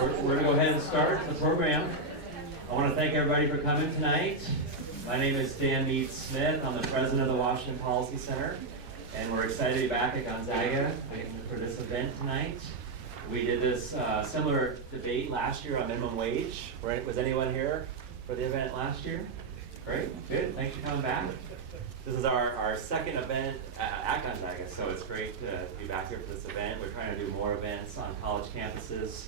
We're going to go ahead and start the program. I want to thank everybody for coming tonight. My name is Dan Meade Smith. I'm the president of the Washington Policy Center, and we're excited to be back at Gonzaga for this event tonight. We did this similar debate last year on minimum wage. Right? Was anyone here for the event last year? Great, good. Thanks for coming back. This is our second event at Gonzaga, so it's great to be back here for this event. We're trying to do more events on college campuses.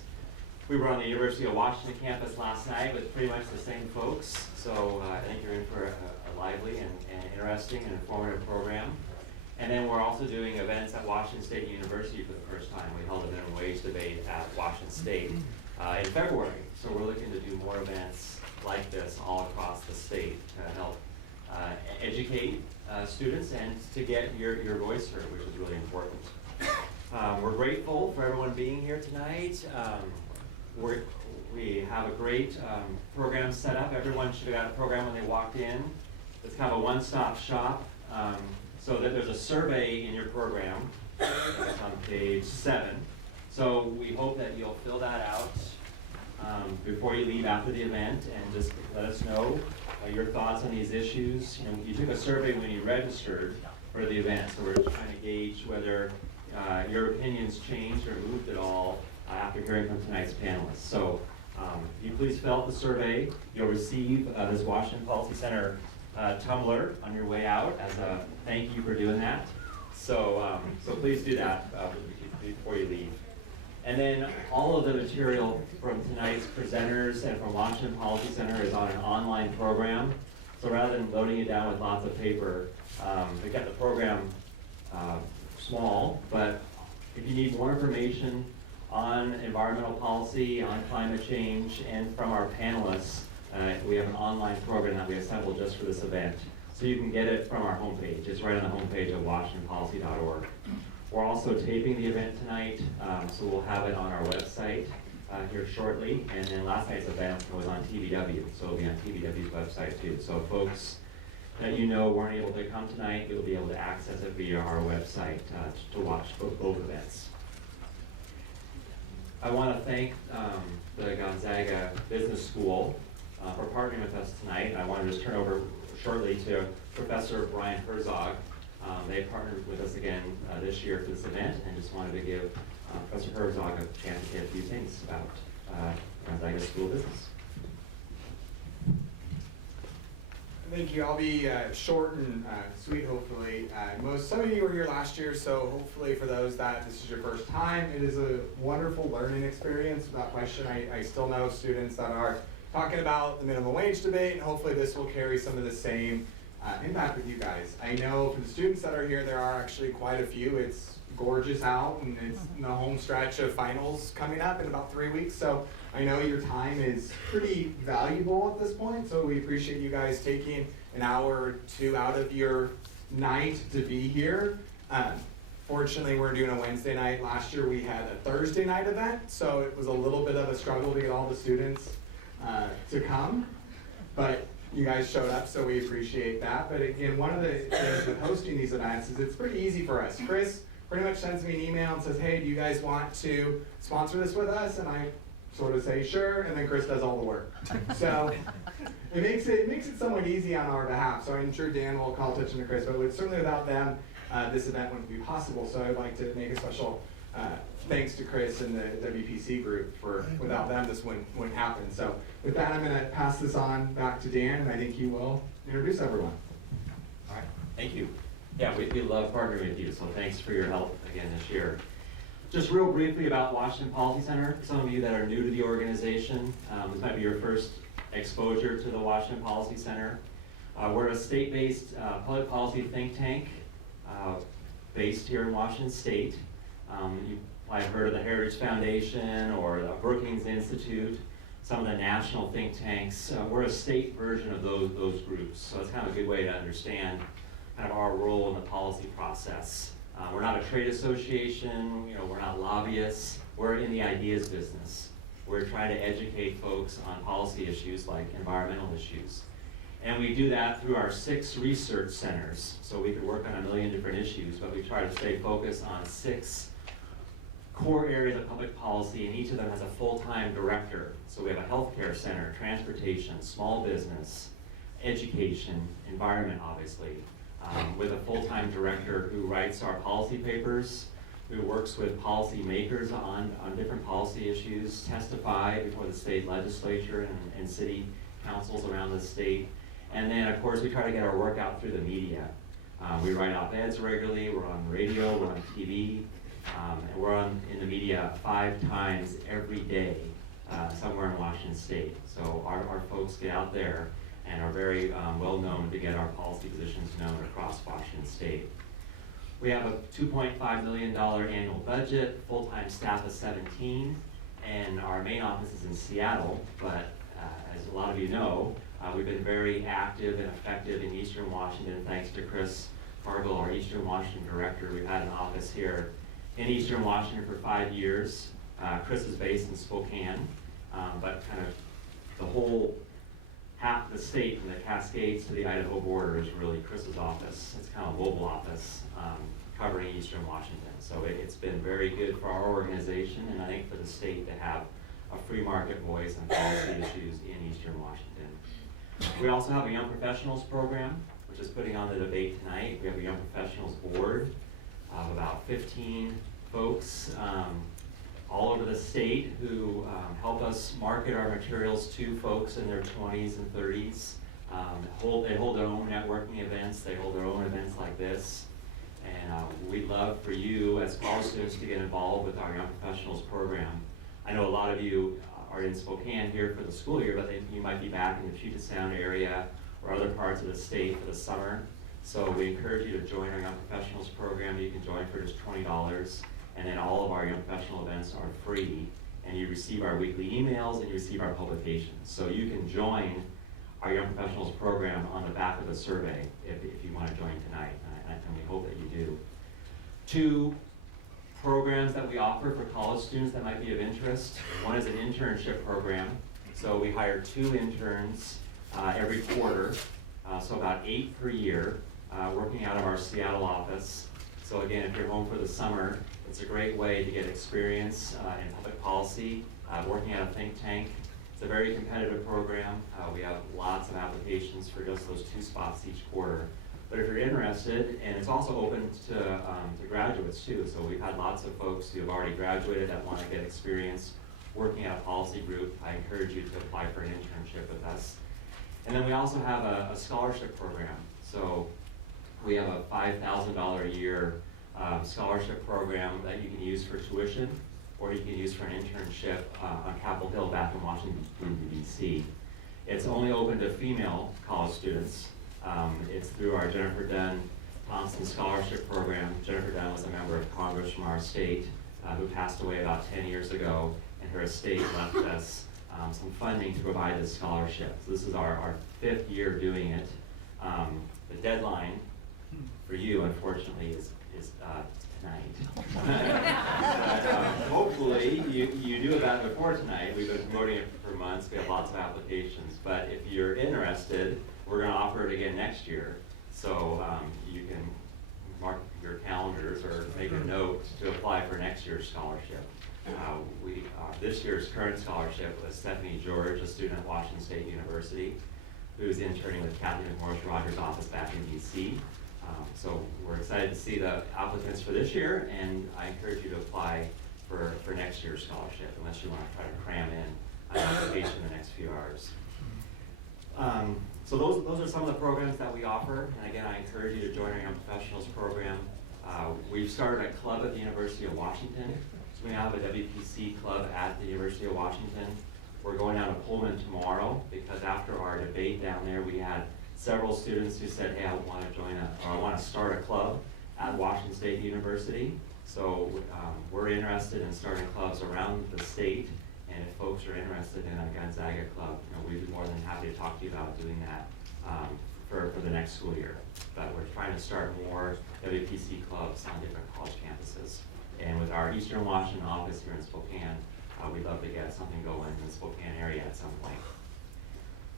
We were on the University of Washington campus last night with pretty much the same folks, so I think you're in for a lively and interesting and informative program. And then we're also doing events at Washington State University for the first time. We held a minimum wage debate at Washington State in February, so we're looking to do more events like this all across the state to help educate students and to get your voice heard, which is really important. We're grateful for everyone being here tonight. We have a great program set up. Everyone should have got a program when they walked in. It's kind of a one-stop shop. So that there's a survey in your program. It's on page 7. So we hope that you'll fill that out before you leave after the event, and just let us know your thoughts on these issues. You took a survey when you registered for the event, so we're just trying to gauge whether your opinions changed or moved at all after hearing from tonight's panelists. So if you please fill out the survey, you'll receive this Washington Policy Center tumbler on your way out as a thank you for doing that. So please do that before you leave. And then all of the material from tonight's presenters and from Washington Policy Center is on an online program. So rather than loading it down with lots of paper, we kept the program small, but if you need more information on environmental policy, on climate change, and from our panelists, we have an online program that we assembled just for this event. So you can get it from our homepage. It's right on the homepage of washingtonpolicy.org. We're also taping the event tonight, so we'll have it on our website here shortly. And then last night's event was on TVW, so it'll be on TVW's website too. So folks that weren't able to come tonight, you'll be able to access it via our website to watch both events. I want to thank the Gonzaga Business School for partnering with us tonight. I want to just turn over shortly to Professor Brian Herzog. They partnered with us again this year for this event, and just wanted to give Professor Herzog a chance to say a few things about Gonzaga School of Business. Thank you. I'll be short and sweet, hopefully. Some of you were here last year, so hopefully for those that this is your first time, it is a wonderful learning experience. Without question, I still know students that are talking about the minimum wage debate, and hopefully this will carry some of the same impact with you guys. I know for the students that are here, there are actually quite a few. It's gorgeous out, and it's in the home stretch of finals coming up in about 3 weeks, so I know your time is pretty valuable at this point, so we appreciate you guys taking an hour or two out of your night to be here. Fortunately, we're doing a Wednesday night. Last year we had a Thursday night event, so it was a little bit of a struggle to get all the students to come, but you guys showed up, so we appreciate that. But again, one of the things with hosting these events is it's pretty easy for us. Chris pretty much sends me an email and says, hey, do you guys want to sponsor this with us? And I sort of say, sure, and then Chris does all the work. So it makes it somewhat easy on our behalf. So I'm sure Dan will call attention to Chris, but certainly without them, this event wouldn't be possible. So I'd like to make a special thanks to Chris and the WPC group for without them this wouldn't happen. So with that, I'm going to pass this on back to Dan, and I think he will introduce everyone. All right, thank you. Yeah, we love partnering with you, so thanks for your help again this year. Just real briefly about Washington Policy Center, for some of you that are new to the organization, this might be your first exposure to the Washington Policy Center. We're a state-based public policy think tank based here in Washington State. You might have heard of the Heritage Foundation or the Brookings Institute, some of the national think tanks. We're a state version of those groups, so it's kind of a good way to understand kind of our role in the policy process. We're not a trade association, we're not lobbyists, we're in the ideas business. We're trying to educate folks on policy issues like environmental issues. And we do that through our 6 research centers. So we could work on a million different issues, but we try to stay focused on 6 core areas of public policy, and each of them has a full-time director. So we have a healthcare center, transportation, small business, education, environment, obviously, with a full-time director who writes our policy papers, who works with policy makers on different policy issues, testify before the state legislature and city councils around the state. And then, of course, we try to get our work out through the media. We write op-eds regularly, we're on radio, we're on TV, and we're in the media 5 times every day, somewhere in Washington State. So our folks get out there and are very well known to get our policy positions known across Washington State. We have a $2.5 million annual budget, full-time staff of 17, and our main office is in Seattle, but as a lot of you know, we've been very active and effective in Eastern Washington thanks to Chris Fargo, our Eastern Washington director. We've had an office here in Eastern Washington for 5 years. Chris is based in Spokane, but kind of the whole half the state from the Cascades to the Idaho border is really Chris's office. It's kind of a global office covering Eastern Washington. So it's been very good for our organization and I think for the state to have a free market voice on policy issues in Eastern Washington. We also have a Young Professionals program, which is putting on the debate tonight. We have a Young Professionals board of about 15 folks all over the state who help us market our materials to folks in their 20s and 30s. They hold their own networking events, they hold their own events like this. And we'd love for you as college students to get involved with our Young Professionals program. I know a lot of you are in Spokane here for the school year, but you might be back in the Puget Sound area or other parts of the state for the summer. So we encourage you to join our Young Professionals program. You can join for just $20. And then all of our Young Professional events are free. And you receive our weekly emails and you receive our publications. So you can join our Young Professionals program on the back of the survey if you want to join tonight. And we hope that you do. 2 programs that we offer for college students that might be of interest. One is an internship program. So we hire 2 interns every quarter, so about 8 per year, working out of our Seattle office. So again, if you're home for the summer, it's a great way to get experience in public policy, working at a think tank. It's a very competitive program. We have lots of applications for just those 2 spots each quarter. But if you're interested, and it's also open to graduates too, so we've had lots of folks who have already graduated that want to get experience working at a policy group. I encourage you to apply for an internship with us. And then we also have a scholarship program. So we have a $5,000 a year scholarship program that you can use for tuition, or you can use for an internship on Capitol Hill back in Washington, D.C. It's only open to female college students. It's through our Jennifer Dunn Thompson Scholarship Program. Jennifer Dunn was a member of Congress from our state who passed away about 10 years ago, and her estate left us some funding to provide this scholarship. So this is our 5th year doing it. The deadline for you, unfortunately, is tonight. But, hopefully, you do that before tonight. We've been promoting it for months. We have lots of applications. But if you're interested, we're going to offer it again next year. So you can mark your calendars or make a note to apply for next year's scholarship. This year's current scholarship was Stephanie George, a student at Washington State University, who's interning with Kathy McMorris Rogers' office back in D.C. So we're excited to see the applicants for this year, and I encourage you to apply for next year's scholarship, unless you want to try to cram in an application in the next few hours. So those are some of the programs that we offer, and again, I encourage you to join our Young Professionals program. We've started a club at the University of Washington. So we now have a WPC club at the University of Washington. We're going down to Pullman tomorrow because after our debate down there, we had several students who said, hey, I want to start a club at Washington State University. So we're interested in starting clubs around the state. And if folks are interested in a Gonzaga club, we'd be more than happy to talk to you about doing that for the next school year. But we're trying to start more WPC clubs on different college campuses. And with our Eastern Washington office here in Spokane, we'd love to get something going in the Spokane area at some point.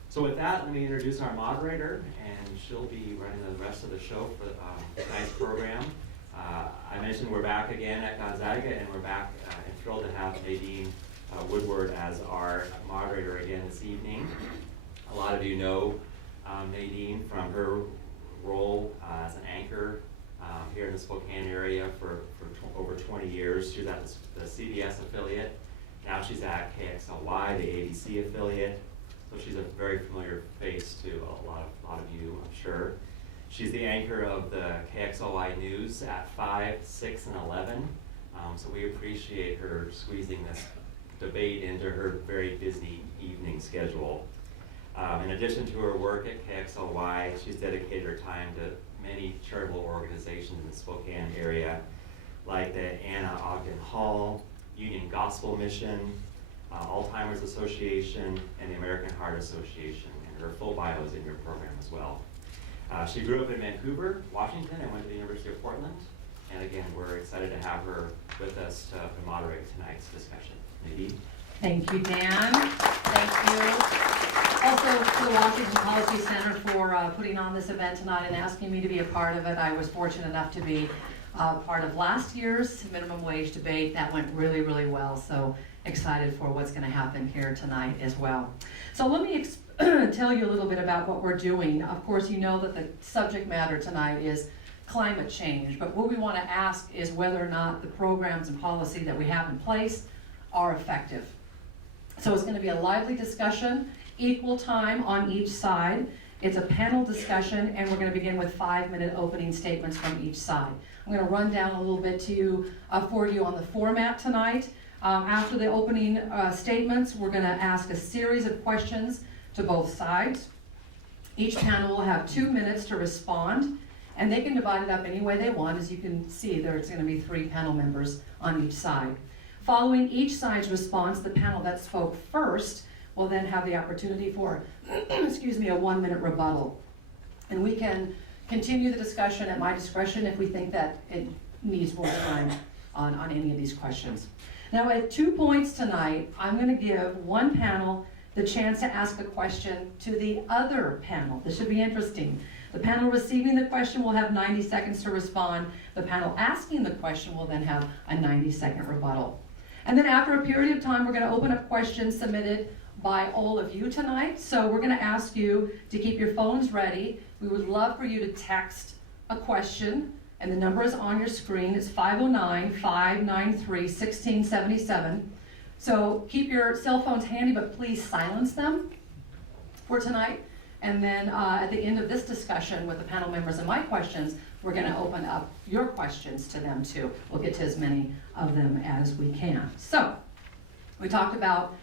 So with that, let me introduce our moderator, and she'll be running the rest of the show for tonight's program. I mentioned we're back again at Gonzaga, and we're back and thrilled to have Nadine Woodward as our moderator again this evening. A lot of you know Nadine from her role as an anchor here in the Spokane area for over 20 years. She was at the CBS affiliate. Now she's at KXLY, the ABC affiliate. So she's a very familiar face to a lot of you, I'm sure. She's the anchor of the KXLY News at 5, 6, and 11. So we appreciate her squeezing this debate into her very busy evening schedule. In addition to her work at KXLY, she's dedicated her time to many charitable organizations in the Spokane area, like the Anna Ogden Hall, Union Gospel Mission, Alzheimer's Association, and the American Heart Association. And her full bio is in your program as well. She grew up in Vancouver, Washington, and went to the University of Portland. And again, we're excited to have her with us to moderate tonight's discussion. Nadine? Thank you, Dan. Thank you. Also to the Washington Policy Center for putting on this event tonight and asking me to be a part of it. I was fortunate enough to be part of last year's minimum wage debate. That went really, really well. So excited for what's going to happen here tonight as well. So let me tell you a little bit about what we're doing. Of course, you know that the subject matter tonight is climate change, but what we want to ask is whether or not the programs and policy that we have in place are effective. So it's going to be a lively discussion, equal time on each side. It's a panel discussion, and we're going to begin with 5-minute opening statements from each side. I'm going to run down a little bit for you on the format tonight. After the opening statements, we're going to ask a series of questions to both sides. Each panel will have 2 minutes to respond, and they can divide it up any way they want. As you can see, there's going to be 3 panel members on each side. Following each side's response, the panel that spoke first will then have the opportunity for, a 1-minute rebuttal. And we can continue the discussion at my discretion if we think that it needs more time on any of these questions. Now at 2 points tonight, I'm going to give one panel the chance to ask a question to the other panel. This should be interesting. The panel receiving the question will have 90 seconds to respond. The panel asking the question will then have a 90-second rebuttal. And then after a period of time, we're going to open up questions submitted by all of you tonight. So we're going to ask you to keep your phones ready. We would love for you to text a question, and the number is on your screen. It's 509-593-1677. So keep your cell phones handy, but please silence them for tonight. And then at the end of this discussion with the panel members and my questions, we're going to open up your questions to them too. We'll get to as many of them as we can. So we talked about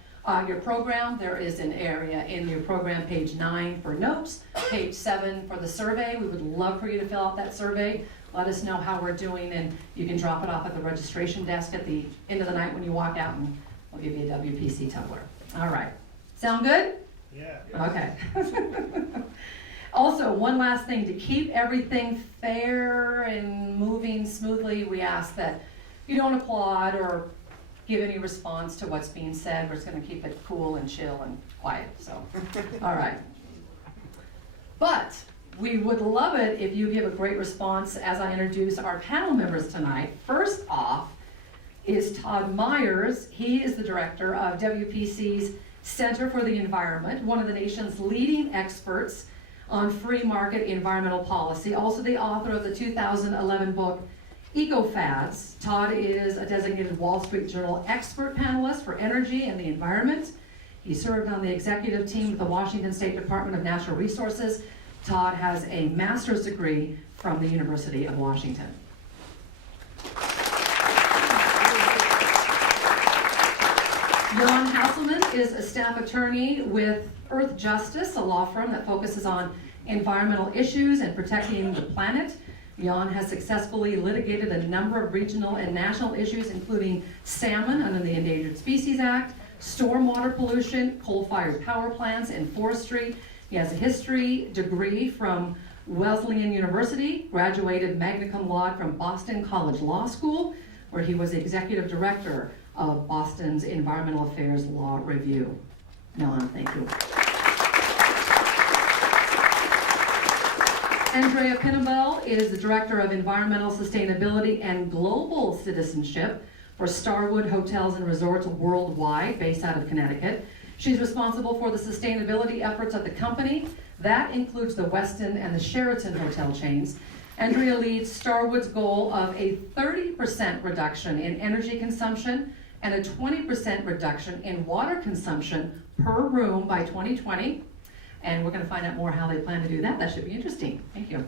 your program. There is an area in your program, page 9 for notes, page 7 for the survey. We would love for you to fill out that survey. Let us know how we're doing, and you can drop it off at the registration desk at the end of the night when you walk out, and we'll give you a WPC tumbler. All right. Sound good? Yeah. Okay. Also, one last thing, to keep everything fair and moving smoothly, we ask that you don't applaud or give any response to what's being said. We're just going to keep it cool and chill and quiet. So, all right. But we would love it if you give a great response as I introduce our panel members tonight. First off is Todd Myers. He is the director of WPC's Center for the Environment, one of the nation's leading experts on free market environmental policy, also the author of the 2011 book, Eco-Fads. Todd is a designated Wall Street Journal expert panelist for energy and the environment. He served on the executive team of the Washington State Department of Natural Resources. Todd has a master's degree from the University of Washington. Jan Hasselman is a staff attorney with Earthjustice, a law firm that focuses on environmental issues and protecting the planet. Jan has successfully litigated a number of regional and national issues, including salmon under the Endangered Species Act, stormwater pollution, coal-fired power plants, and forestry. He has a history degree from Wesleyan University, graduated magna cum laude from Boston College Law School, where he was the executive director of Boston's Environmental Affairs Law Review. Jan, thank you. Andrea Pinabell is the Director of Environmental Sustainability and Global Citizenship for Starwood Hotels and Resorts Worldwide, based out of Connecticut. She's responsible for the sustainability efforts of the company. That includes the Westin and the Sheraton hotel chains. Andrea leads Starwood's goal of a 30% reduction in energy consumption and a 20% reduction in water consumption per room by 2020. And we're going to find out more how they plan to do that. That should be interesting. Thank you.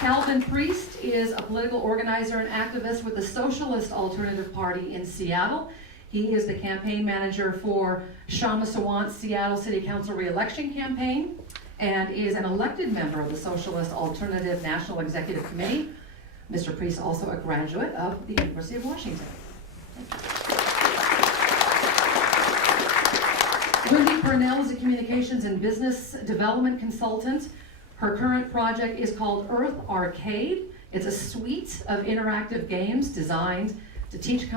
Calvin Priest is a political organizer and activist with the Socialist Alternative Party in Seattle. He is the campaign manager for Shama Sawant's Seattle City Council re-election campaign and is an elected member of the Socialist Alternative National Executive Committee. Mr. Priest, also a graduate of the University of Washington. Wendy Purnell is a communications and business development consultant. Her current project is called Earth Arcade. It's a suite of interactive games designed to teach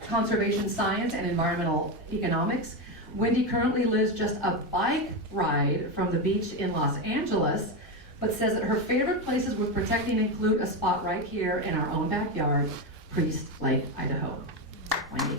conservation science and environmental economics. Wendy currently lives just a bike ride from the beach in Los Angeles, but says that her favorite places with protecting include a spot right here in our own backyard, Priest Lake, Idaho. Wendy.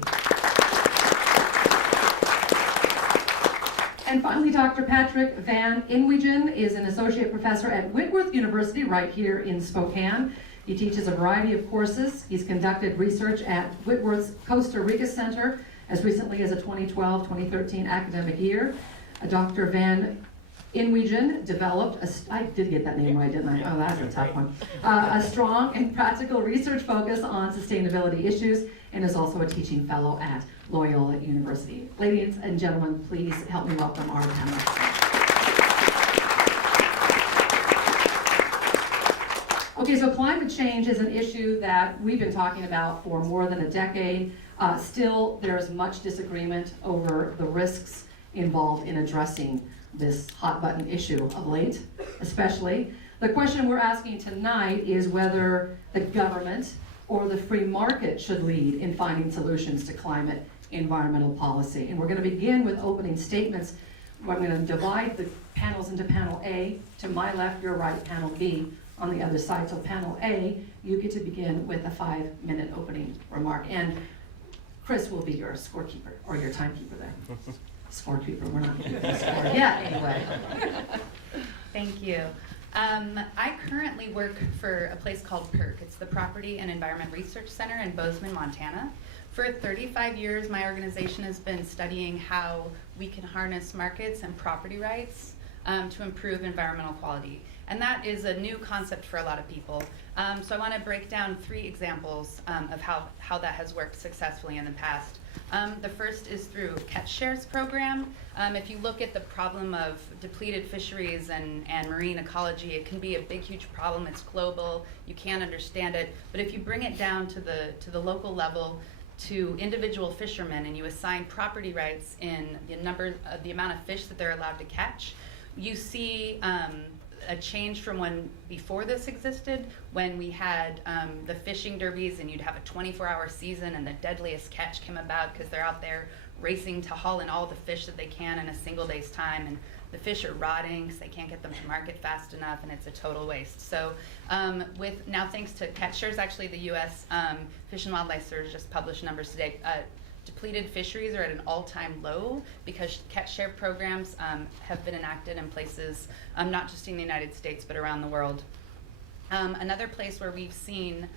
And finally, Dr. Patrick Van Inwegen is an associate professor at Whitworth University right here in Spokane. He teaches a variety of courses. He's conducted research at Whitworth's Costa Rica Center as recently as a 2012-2013 academic year. Dr. Van Inwegen developed, I did get that name right, didn't I? Oh, that's a tough one. A strong and practical research focus on sustainability issues and is also a teaching fellow at Loyola University. Ladies and gentlemen, please help me welcome our panelists. Okay, so climate change is an issue that we've been talking about for more than a decade. Still, there's much disagreement over the risks involved in addressing this hot button issue of late, especially. The question we're asking tonight is whether the government or the free market should lead in finding solutions to climate environmental policy. And we're going to begin with opening statements. I'm going to divide the panels into panel A, to my left, your right, panel B on the other side. So panel A, you get to begin with a 5-minute opening remark. And Chris will be your scorekeeper, or your timekeeper there. Scorekeeper, we're not keeping score yet anyway. Thank you. I currently work for a place called PERC. It's the Property and Environment Research Center in Bozeman, Montana. For 35 years, my organization has been studying how we can harness markets and property rights to improve environmental quality. And that is a new concept for a lot of people. So I want to break down 3 examples of how that has worked successfully in the past. The first is through Catch Shares program. If you look at the problem of depleted fisheries and marine ecology, it can be a big, huge problem. It's global. You can't understand it. But if you bring it down to the local level, to individual fishermen, and you assign property rights in the amount of fish that they're allowed to catch, you see a change from when before this existed, when we had the fishing derbies and you'd have a 24-hour season and the deadliest catch came about because they're out there racing to haul in all the fish that they can in a single day's time, and the fish are rotting because they can't get them to market fast enough, and it's a total waste. So with now, thanks to Catch Shares, actually the U.S. Fish and Wildlife Service just published numbers today. Depleted fisheries are at an all-time low because Catch Share programs have been enacted in places, not just in the United States, but around the world. Another place where we've seen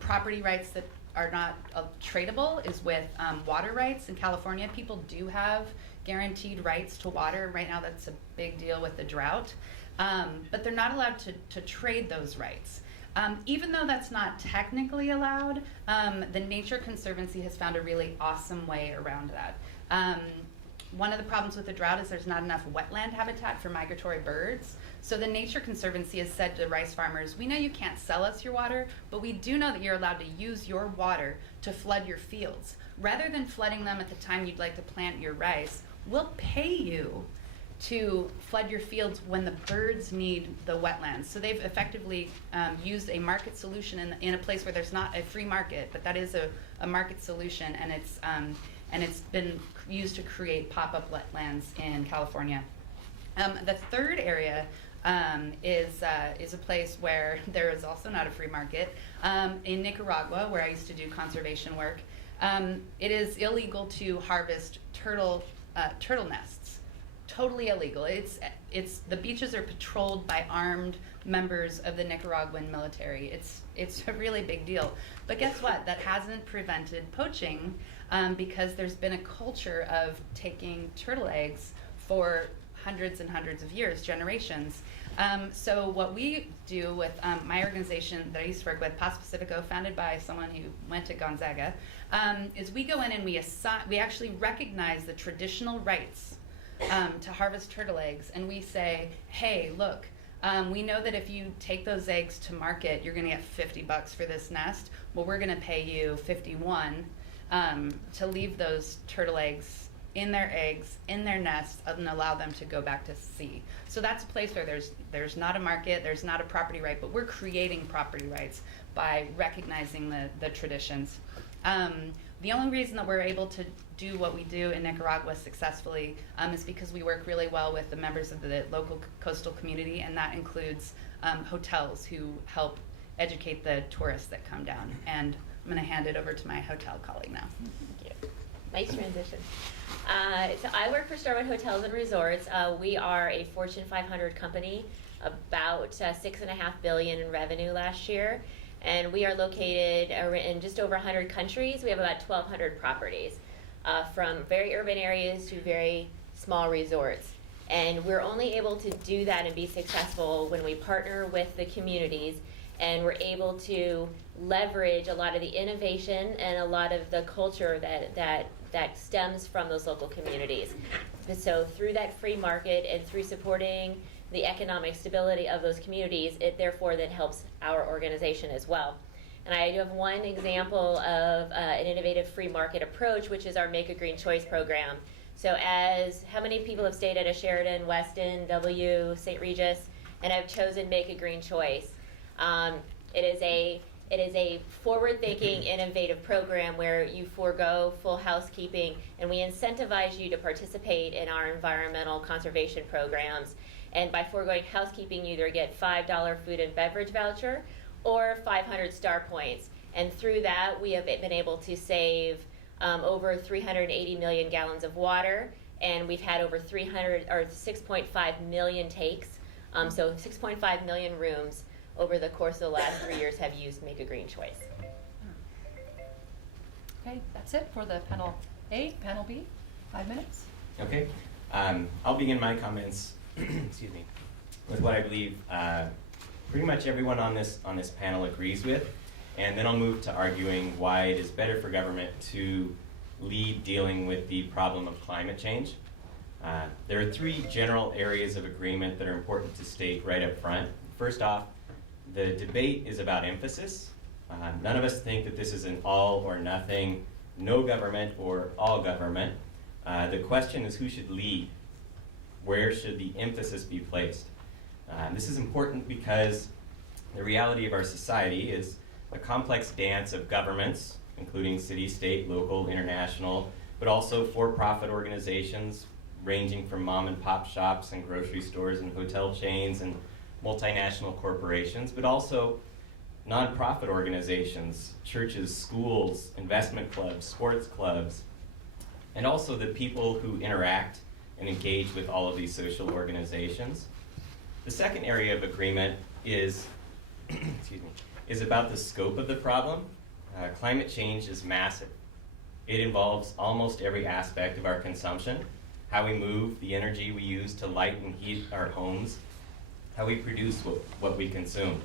property rights that are not tradable is with water rights. In California, people do have guaranteed rights to water. Right now, that's a big deal with the drought. But they're not allowed to trade those rights. Even though that's not technically allowed, the Nature Conservancy has found a really awesome way around that. One of the problems with the drought is there's not enough wetland habitat for migratory birds. So the Nature Conservancy has said to rice farmers, we know you can't sell us your water, but we do know that you're allowed to use your water to flood your fields. Rather than flooding them at the time you'd like to plant your rice, we'll pay you to flood your fields when the birds need the wetlands. So they've effectively used a market solution in a place where there's not a free market, but that is a market solution, and and it's been used to create pop-up wetlands in California. The third area is a place where there is also not a free market. In Nicaragua, where I used to do conservation work, it is illegal to harvest turtle nests. Totally illegal. It's the beaches are patrolled by armed members of the Nicaraguan military. It's a really big deal. But guess what? That hasn't prevented poaching because there's been a culture of taking turtle eggs for hundreds and hundreds of years, generations. So what we do with my organization that I used to work with, Paz Pacifico, founded by someone who went to Gonzaga, is we go in and we actually recognize the traditional rights to harvest turtle eggs, and we say, hey, look, we know that if you take those eggs to market, you're going to get $50 for this nest. Well, we're going to pay you $51 to leave those turtle eggs in their nests, and allow them to go back to sea. So that's a place where there's not a market, there's not a property right, but we're creating property rights by recognizing the traditions. The only reason that we're able to do what we do in Nicaragua successfully is because we work really well with the members of the local coastal community, and that includes hotels who help educate the tourists that come down. And I'm going to hand it over to my hotel colleague now. Thank you. Nice transition. So I work for Starwood Hotels and Resorts. We are a Fortune 500 company, about $6.5 billion in revenue last year, and we are located in just over 100 countries. We have about 1,200 properties, from very urban areas to very small resorts. And we're only able to do that and be successful when we partner with the communities, and we're able to leverage a lot of the innovation and a lot of the culture that stems from those local communities. So through that free market and through supporting the economic stability of those communities, it therefore then helps our organization as well. And I do have one example of an innovative free market approach, which is our Make a Green Choice program. So how many people have stayed at a Sheraton, Westin, W, St. Regis, and have chosen Make a Green Choice? It is a forward-thinking, innovative program where you forego full housekeeping, and we incentivize you to participate in our environmental conservation programs. And by foregoing housekeeping, you either get $5 food and beverage voucher or 500 star points. And through that, we have been able to save over 380 million gallons of water, and we've had over 6.5 million takes. So 6.5 million rooms over the course of the last 3 years have used Make a Green Choice. Okay, that's it for the panel A. Panel B, 5 minutes. Okay, I'll begin my comments excuse me, with what I believe pretty much everyone on this panel agrees with, and then I'll move to arguing why it is better for government to lead dealing with the problem of climate change. There are 3 general areas of agreement that are important to state right up front. First off, the debate is about emphasis. None of us think that this is an all or nothing, no government or all government. The question is who should lead? Where should the emphasis be placed? This is important because the reality of our society is a complex dance of governments, including city, state, local, international, but also for-profit organizations ranging from mom and pop shops and grocery stores and hotel chains and multinational corporations, but also nonprofit organizations, churches, schools, investment clubs, sports clubs, and also the people who interact and engage with all of these social organizations. The second area of agreement is, is about the scope of the problem. Climate change is massive. It involves almost every aspect of our consumption, how we move, the energy we use to light and heat our homes, how we produce what we consume.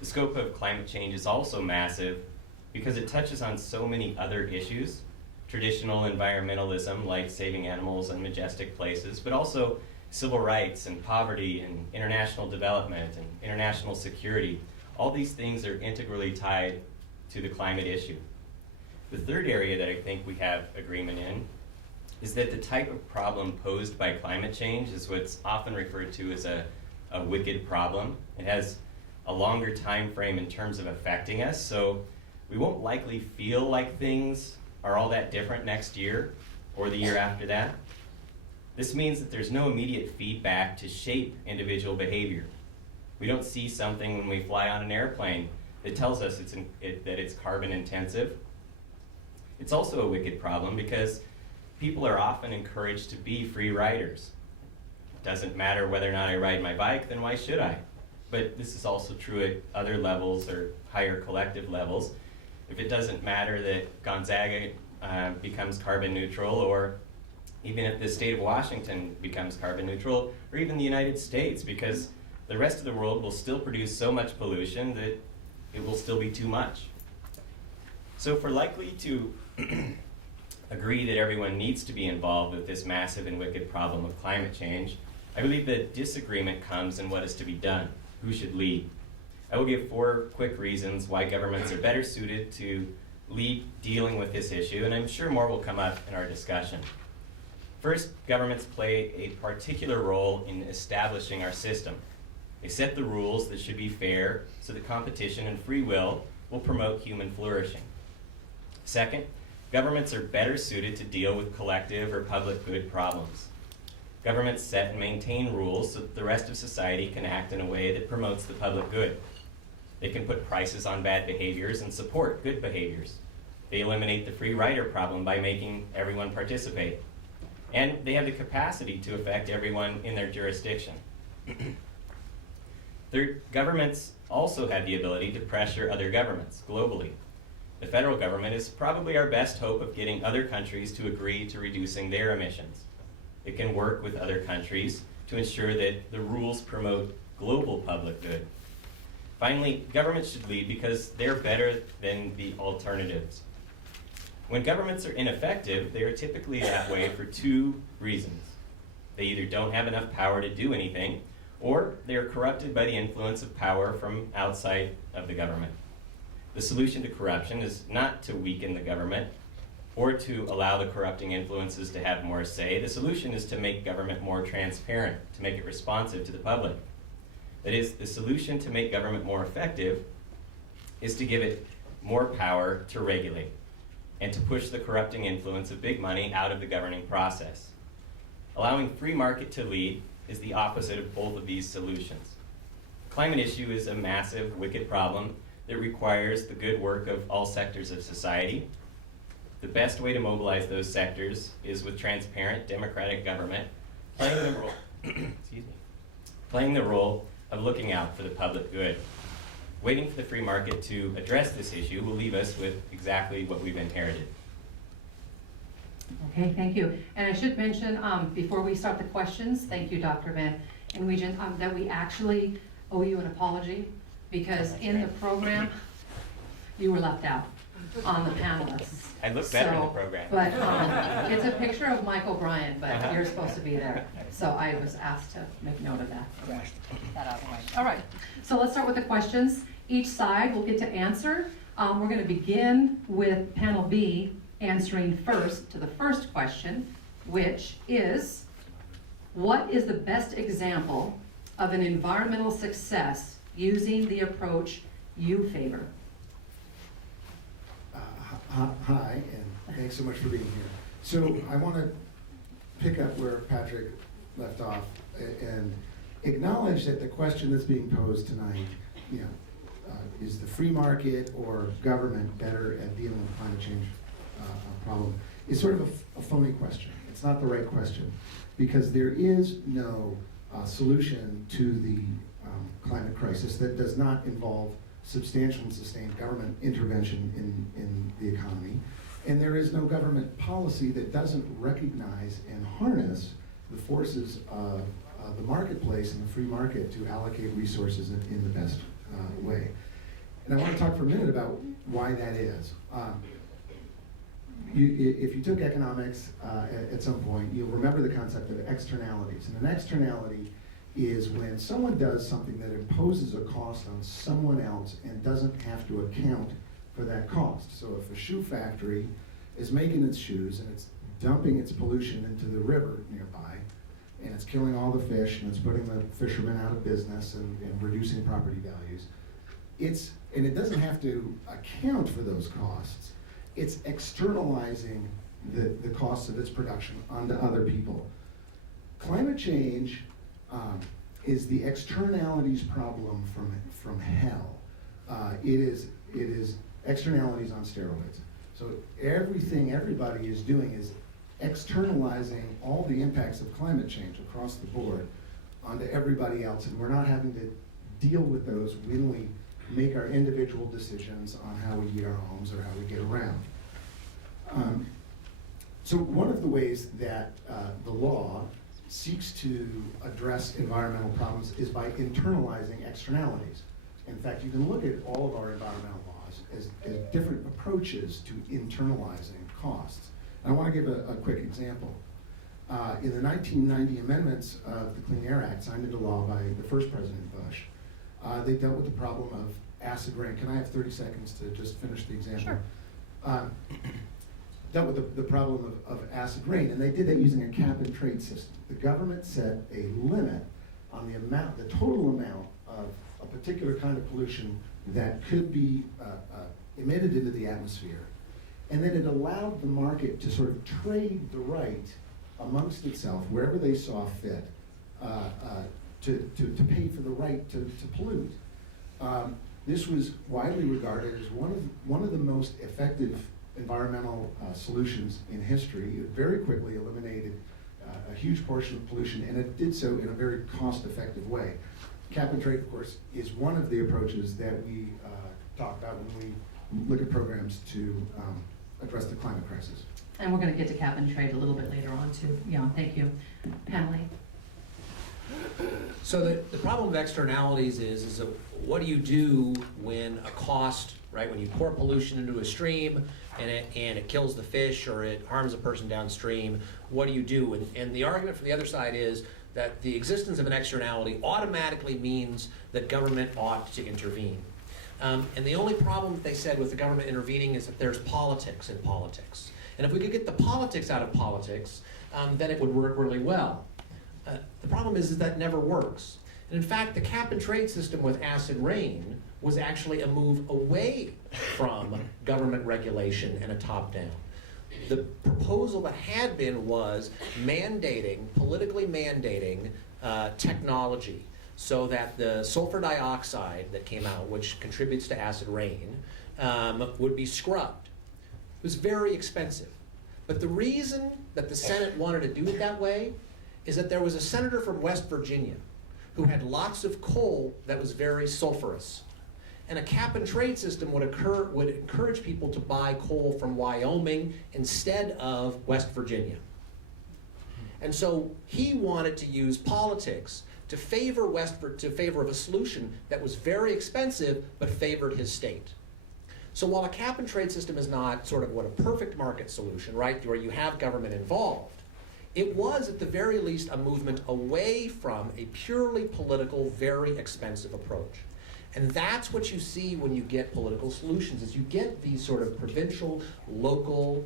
The scope of climate change is also massive because it touches on so many other issues, traditional environmentalism like saving animals and majestic places, but also civil rights and poverty and international development and international security. All these things are integrally tied to the climate issue. The third area that I think we have agreement in is that the type of problem posed by climate change is what's often referred to as a wicked problem. It has a longer time frame in terms of affecting us, so we won't likely feel like things are all that different next year or the year after that. This means that there's no immediate feedback to shape individual behavior. We don't see something when we fly on an airplane that tells us that it's carbon intensive. It's also a wicked problem because people are often encouraged to be free riders. It doesn't matter whether or not I ride my bike, then why should I? But this is also true at other levels or higher collective levels. If it doesn't matter that Gonzaga becomes carbon neutral, or even if the state of Washington becomes carbon neutral, or even the United States, because the rest of the world will still produce so much pollution that it will still be too much. So if we're likely to agree that everyone needs to be involved with this massive and wicked problem of climate change, I believe that disagreement comes in what is to be done, who should lead. I will give 4 quick reasons why governments are better suited to lead dealing with this issue, and I'm sure more will come up in our discussion. First, governments play a particular role in establishing our system. They set the rules that should be fair so that competition and free will promote human flourishing. Second, governments are better suited to deal with collective or public good problems. Governments set and maintain rules so that the rest of society can act in a way that promotes the public good. They can put prices on bad behaviors and support good behaviors. They eliminate the free rider problem by making everyone participate. And they have the capacity to affect everyone in their jurisdiction. Third, governments also have the ability to pressure other governments globally. The federal government is probably our best hope of getting other countries to agree to reducing their emissions. It can work with other countries to ensure that the rules promote global public good. Finally, governments should lead because they're better than the alternatives. When governments are ineffective, they are typically that way for 2 reasons. They either don't have enough power to do anything, or they are corrupted by the influence of power from outside of the government. The solution to corruption is not to weaken the government or to allow the corrupting influences to have more say. The solution is to make government more transparent, to make it responsive to the public. That is, the solution to make government more effective is to give it more power to regulate and to push the corrupting influence of big money out of the governing process. Allowing free market to lead is the opposite of both of these solutions. The climate issue is a massive, wicked problem that requires the good work of all sectors of society. The best way to mobilize those sectors is with transparent, democratic government playing the role, playing the role of looking out for the public good. Waiting for the free market to address this issue will leave us with exactly what we've inherited. Okay, thank you. And I should mention, before we start the questions, thank you, Dr. Van Inwegen, that we actually owe you an apology because in the program, you were left out on the panelists. I look better in the program. But it's a picture of Mike O'Brien, but you're supposed to be there. So I was asked to make note of that. Get that out of the way. All right, so let's start with the questions. Each side will get to answer. We're going to begin with panel B answering first to the first question, which is, what is the best example of an environmental success using the approach you favor? Hi, and thanks so much for being here. So I want to pick up where Patrick left off and acknowledge that the question that's being posed tonight, is the free market or government better at dealing with climate change problem, is sort of a phony question. It's not the right question because there is no solution to the climate crisis that does not involve substantial and sustained government intervention in the economy. And there is no government policy that doesn't recognize and harness the forces of the marketplace and the free market to allocate resources in the best way. And I want to talk for a minute about why that is. If you took economics at some point, you'll remember the concept of externalities. And an externality is when someone does something that imposes a cost on someone else and doesn't have to account for that cost. So if a shoe factory is making its shoes and it's dumping its pollution into the river nearby, and it's killing all the fish and it's putting the fishermen out of business and reducing property values, and it doesn't have to account for those costs. it's externalizing the costs of its production onto other people. Climate change is the externalities problem from hell. It is externalities on steroids. So everything everybody is doing is externalizing all the impacts of climate change across the board onto everybody else, and we're not having to deal with those when we make our individual decisions on how we heat our homes or how we get around. So one of the ways that the law seeks to address environmental problems is by internalizing externalities. In fact, you can look at all of our environmental laws as different approaches to internalizing costs. And I want to give a quick example. In the 1990 amendments of the Clean Air Act, signed into law by the first President Bush, they dealt with the problem of acid rain. Can I have 30 seconds to just finish the example? Sure. Dealt with the problem of acid rain, and they did that using a cap and trade system. The government set a limit on the total amount of a particular kind of pollution that could be emitted into the atmosphere. And then it allowed the market to sort of trade the right amongst itself, wherever they saw fit, to pay for the right to pollute. This was widely regarded as one of the most effective environmental solutions in history. It very quickly eliminated a huge portion of pollution, and it did so in a very cost-effective way. Cap and trade, of course, is one of the approaches that we talk about when we look at programs to address the climate crisis. And we're going to get to cap and trade a little bit later on too. Yeah, thank you. Pamela. So the problem of externalities is that what do you do when a cost, right, when you pour pollution into a stream and it kills the fish or it harms a person downstream, what do you do? And the argument from the other side is that the existence of an externality automatically means that government ought to intervene. And the only problem that they said with the government intervening is that there's politics in politics. And if we could get the politics out of politics, then it would work really well. The problem is that never works. And in fact, the cap and trade system with acid rain was actually a move away from government regulation and a top-down. The proposal that had been was politically mandating technology so that the sulfur dioxide that came out, which contributes to acid rain, would be scrubbed. It was very expensive. But the reason that the Senate wanted to do it that way is that there was a senator from West Virginia who had lots of coal that was very sulfurous. And a cap and trade system would encourage people to buy coal from Wyoming instead of West Virginia. And so he wanted to use politics to favor of a solution that was very expensive but favored his state. So while a cap and trade system is not sort of what a perfect market solution, right, where you have government involved, it was at the very least a movement away from a purely political, very expensive approach. And that's what you see when you get political solutions, is you get these sort of provincial, local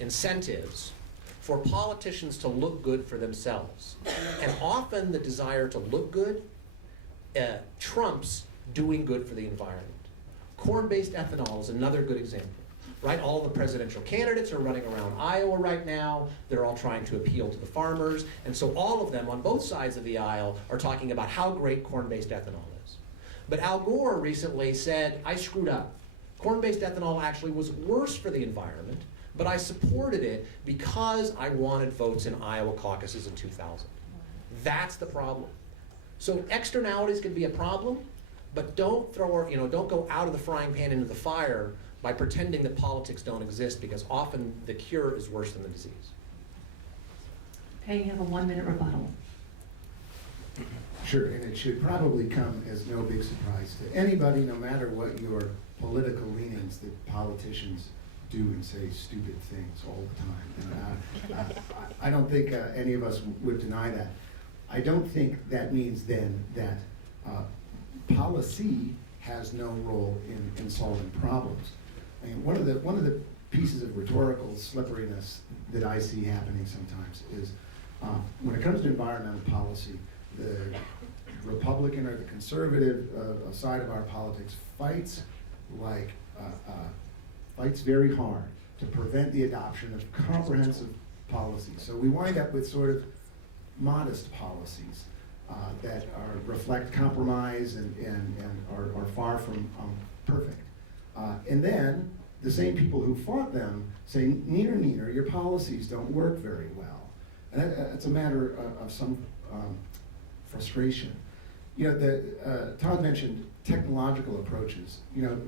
incentives for politicians to look good for themselves. And often the desire to look good trumps doing good for the environment. Corn-based ethanol is another good example. Right, all the presidential candidates are running around Iowa right now. They're all trying to appeal to the farmers. And so all of them on both sides of the aisle are talking about how great corn-based ethanol is. But Al Gore recently said, I screwed up. Corn-based ethanol actually was worse for the environment, but I supported it because I wanted votes in Iowa caucuses in 2000. That's the problem. So externalities can be a problem, but don't go out of the frying pan into the fire by pretending that politics don't exist, because often the cure is worse than the disease. Okay, you have a 1-minute rebuttal. Sure, and it should probably come as no big surprise to anybody, no matter what your political leanings, that politicians do and say stupid things all the time. And, I don't think any of us would deny that. I don't think that means then that policy has no role in solving problems. I mean, one of the pieces of rhetorical slipperiness that I see happening sometimes is when it comes to environmental policy, the Republican or the conservative side of our politics fights like fights very hard to prevent the adoption of comprehensive policies. So we wind up with sort of modest policies that reflect compromise and are far from perfect. And then the same people who fought them say, neener, your policies don't work very well. And that's a matter of some frustration. You know, Todd mentioned technological approaches. You know,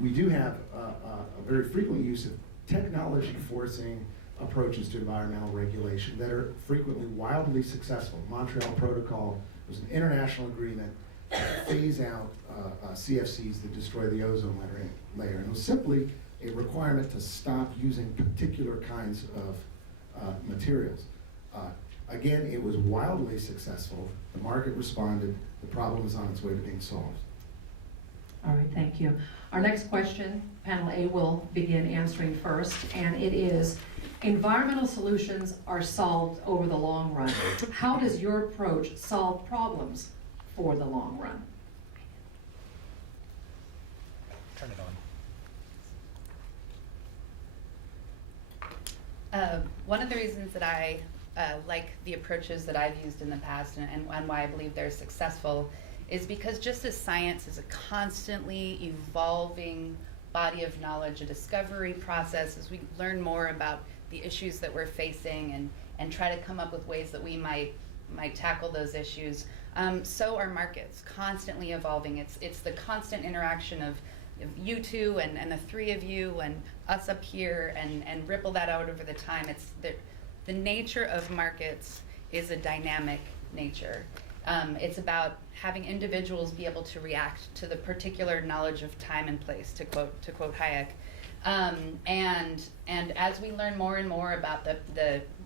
we do have a very frequent use of technology forcing approaches to environmental regulation that are frequently wildly successful. Montreal Protocol was an international agreement to phase out CFCs that destroy the ozone layer. And it was simply a requirement to stop using particular kinds of materials. Again, it was wildly successful. The market responded. The problem is on its way to being solved. All right, thank you. Our next question, panel A will begin answering first, and it is, environmental solutions are solved over the long run. How does your approach solve problems for the long run? Turn it on. One of the reasons that I like the approaches that I've used in the past and why I believe they're successful is because just as science is a constantly evolving body of knowledge, a discovery process, as we learn more about the issues that we're facing and try to come up with ways that we might tackle those issues, so are markets constantly evolving. It's the constant interaction of you two and the three of you and us up here and ripple that out over the time. It's the nature of markets is a dynamic nature. It's about having individuals be able to react to the particular knowledge of time and place, to quote Hayek. And as we learn more and more about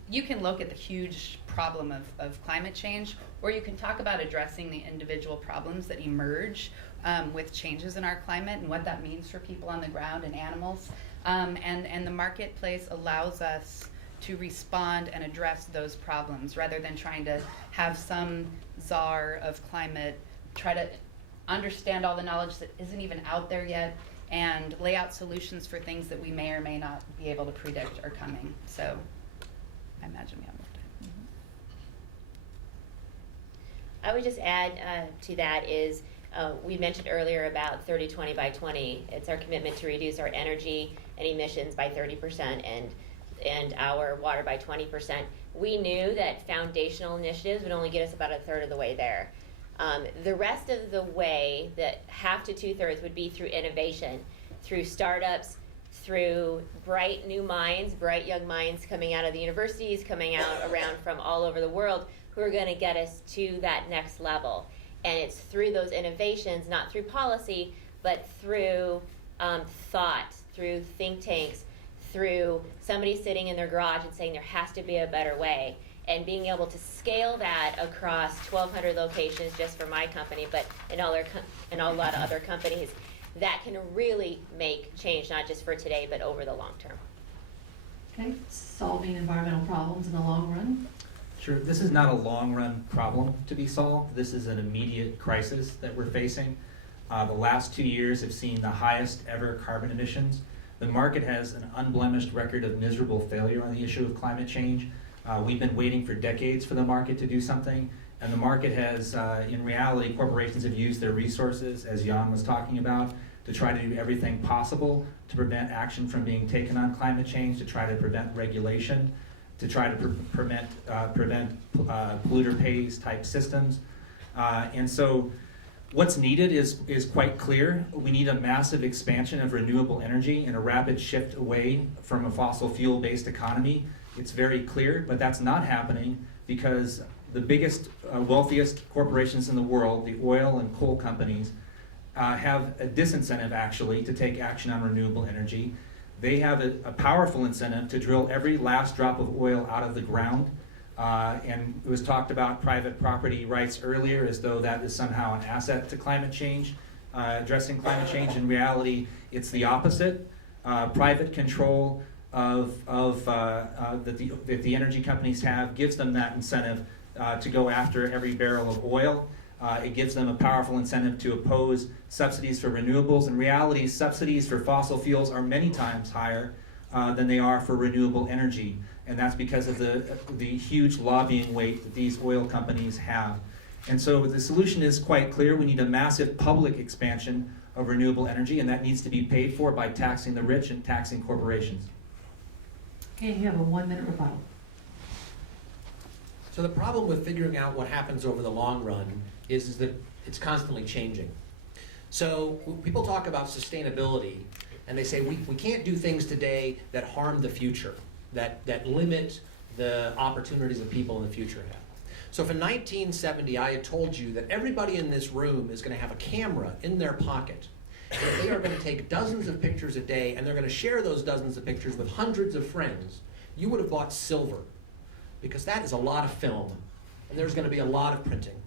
you can look at the huge problem of climate change, or you can talk about addressing the individual problems that emerge with changes in our climate and what that means for people on the ground and animals. And the marketplace allows us to respond and address those problems rather than trying to have some czar of climate try to understand all the knowledge that isn't even out there yet and lay out solutions for things that we may or may not be able to predict are coming. So I imagine we have more time. I would just add to that is we mentioned earlier about 30-20 by 20. It's our commitment to reduce our energy and emissions by 30% and our water by 20%. We knew that foundational initiatives would only get us about a third of the way there. The rest of the way, that half to 2/3, would be through innovation, through startups, through bright new minds, bright young minds coming out of the universities, coming out around from all over the world, who are going to get us to that next level. And it's through those innovations, not through policy, but through thought, through think tanks, through somebody sitting in their garage and saying there has to be a better way, and being able to scale that across 1,200 locations just for my company, but in a lot of other companies, that can really make change, not just for today, but over the long term. Okay, solving environmental problems in the long run. Sure, this is not a long-run problem to be solved. This is an immediate crisis that we're facing. The last 2 years have seen the highest ever carbon emissions. The market has an unblemished record of miserable failure on the issue of climate change. We've been waiting for decades for the market to do something, and the market has, in reality, corporations have used their resources, as Jan was talking about, to try to do everything possible to prevent action from being taken on climate change, to try to prevent regulation, to try to prevent polluter pays type systems. And so what's needed is quite clear. We need a massive expansion of renewable energy and a rapid shift away from a fossil fuel-based economy. It's very clear, but that's not happening because the biggest, wealthiest corporations in the world, the oil and coal companies, have a disincentive actually to take action on renewable energy. They have a powerful incentive to drill every last drop of oil out of the ground. And it was talked about private property rights earlier as though that is somehow an asset to climate change, addressing climate change. In reality, it's the opposite. Private control that the energy companies have gives them that incentive to go after every barrel of oil. It gives them a powerful incentive to oppose subsidies for renewables. In reality, subsidies for fossil fuels are many times higher than they are for renewable energy. And that's because of the huge lobbying weight that these oil companies have. And so the solution is quite clear. We need a massive public expansion of renewable energy, and that needs to be paid for by taxing the rich and taxing corporations. Okay, you have a 1-minute rebuttal. So the problem with figuring out what happens over the long run is that it's constantly changing. So people talk about sustainability, and they say we can't do things today that harm the future, that limit the opportunities that people in the future have. So if in 1970 I had told you that everybody in this room is going to have a camera in their pocket, that they are going to take dozens of pictures a day and they're going to share those dozens of pictures with hundreds of friends, you would have bought silver, because that is a lot of film and there's going to be a lot of printing.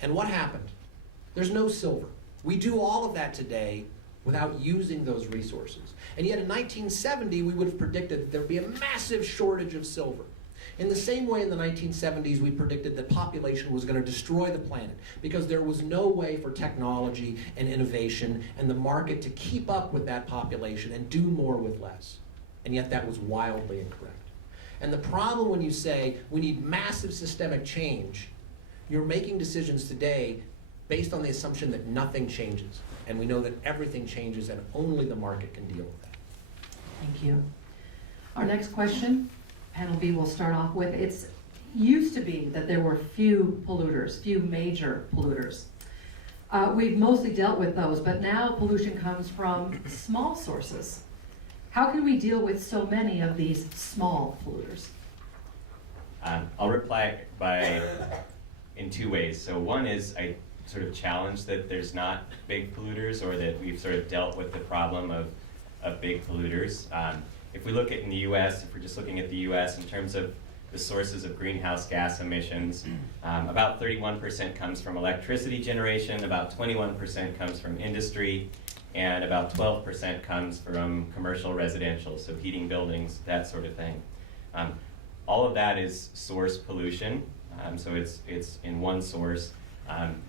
And what happened? There's no silver. We do all of that today without using those resources. And yet in 1970 we would have predicted that there would be a massive shortage of silver. In the same way in the 1970s we predicted that population was going to destroy the planet because there was no way for technology and innovation and the market to keep up with that population and do more with less. And yet that was wildly incorrect. And the problem when you say we need massive systemic change, you're making decisions today based on the assumption that nothing changes. And we know that everything changes and only the market can deal with that. Thank you. Our next question, panel B will start off with, it's used to be that there were few polluters, few major polluters. We've mostly dealt with those, but now pollution comes from small sources. How can we deal with so many of these small polluters? I'll reply in two ways. So one is I sort of challenge that there's not big polluters, or that we've sort of dealt with the problem of big polluters. If we look at in the US, if we're just looking at the US in terms of the sources of greenhouse gas emissions, about 31% comes from electricity generation, about 21% comes from industry, and about 12% comes from commercial residential, so heating buildings, that sort of thing. All of that is source pollution, so it's in one source.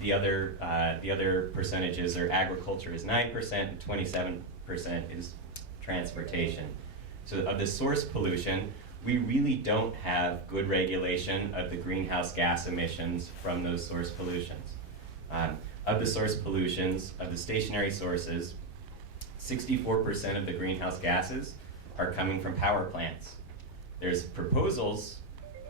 The other percentages are agriculture is 9% and 27% is transportation. So of the source pollution, we really don't have good regulation of the greenhouse gas emissions from those source pollutions. Of the source pollutions, of the stationary sources, 64% of the greenhouse gases are coming from power plants. There's proposals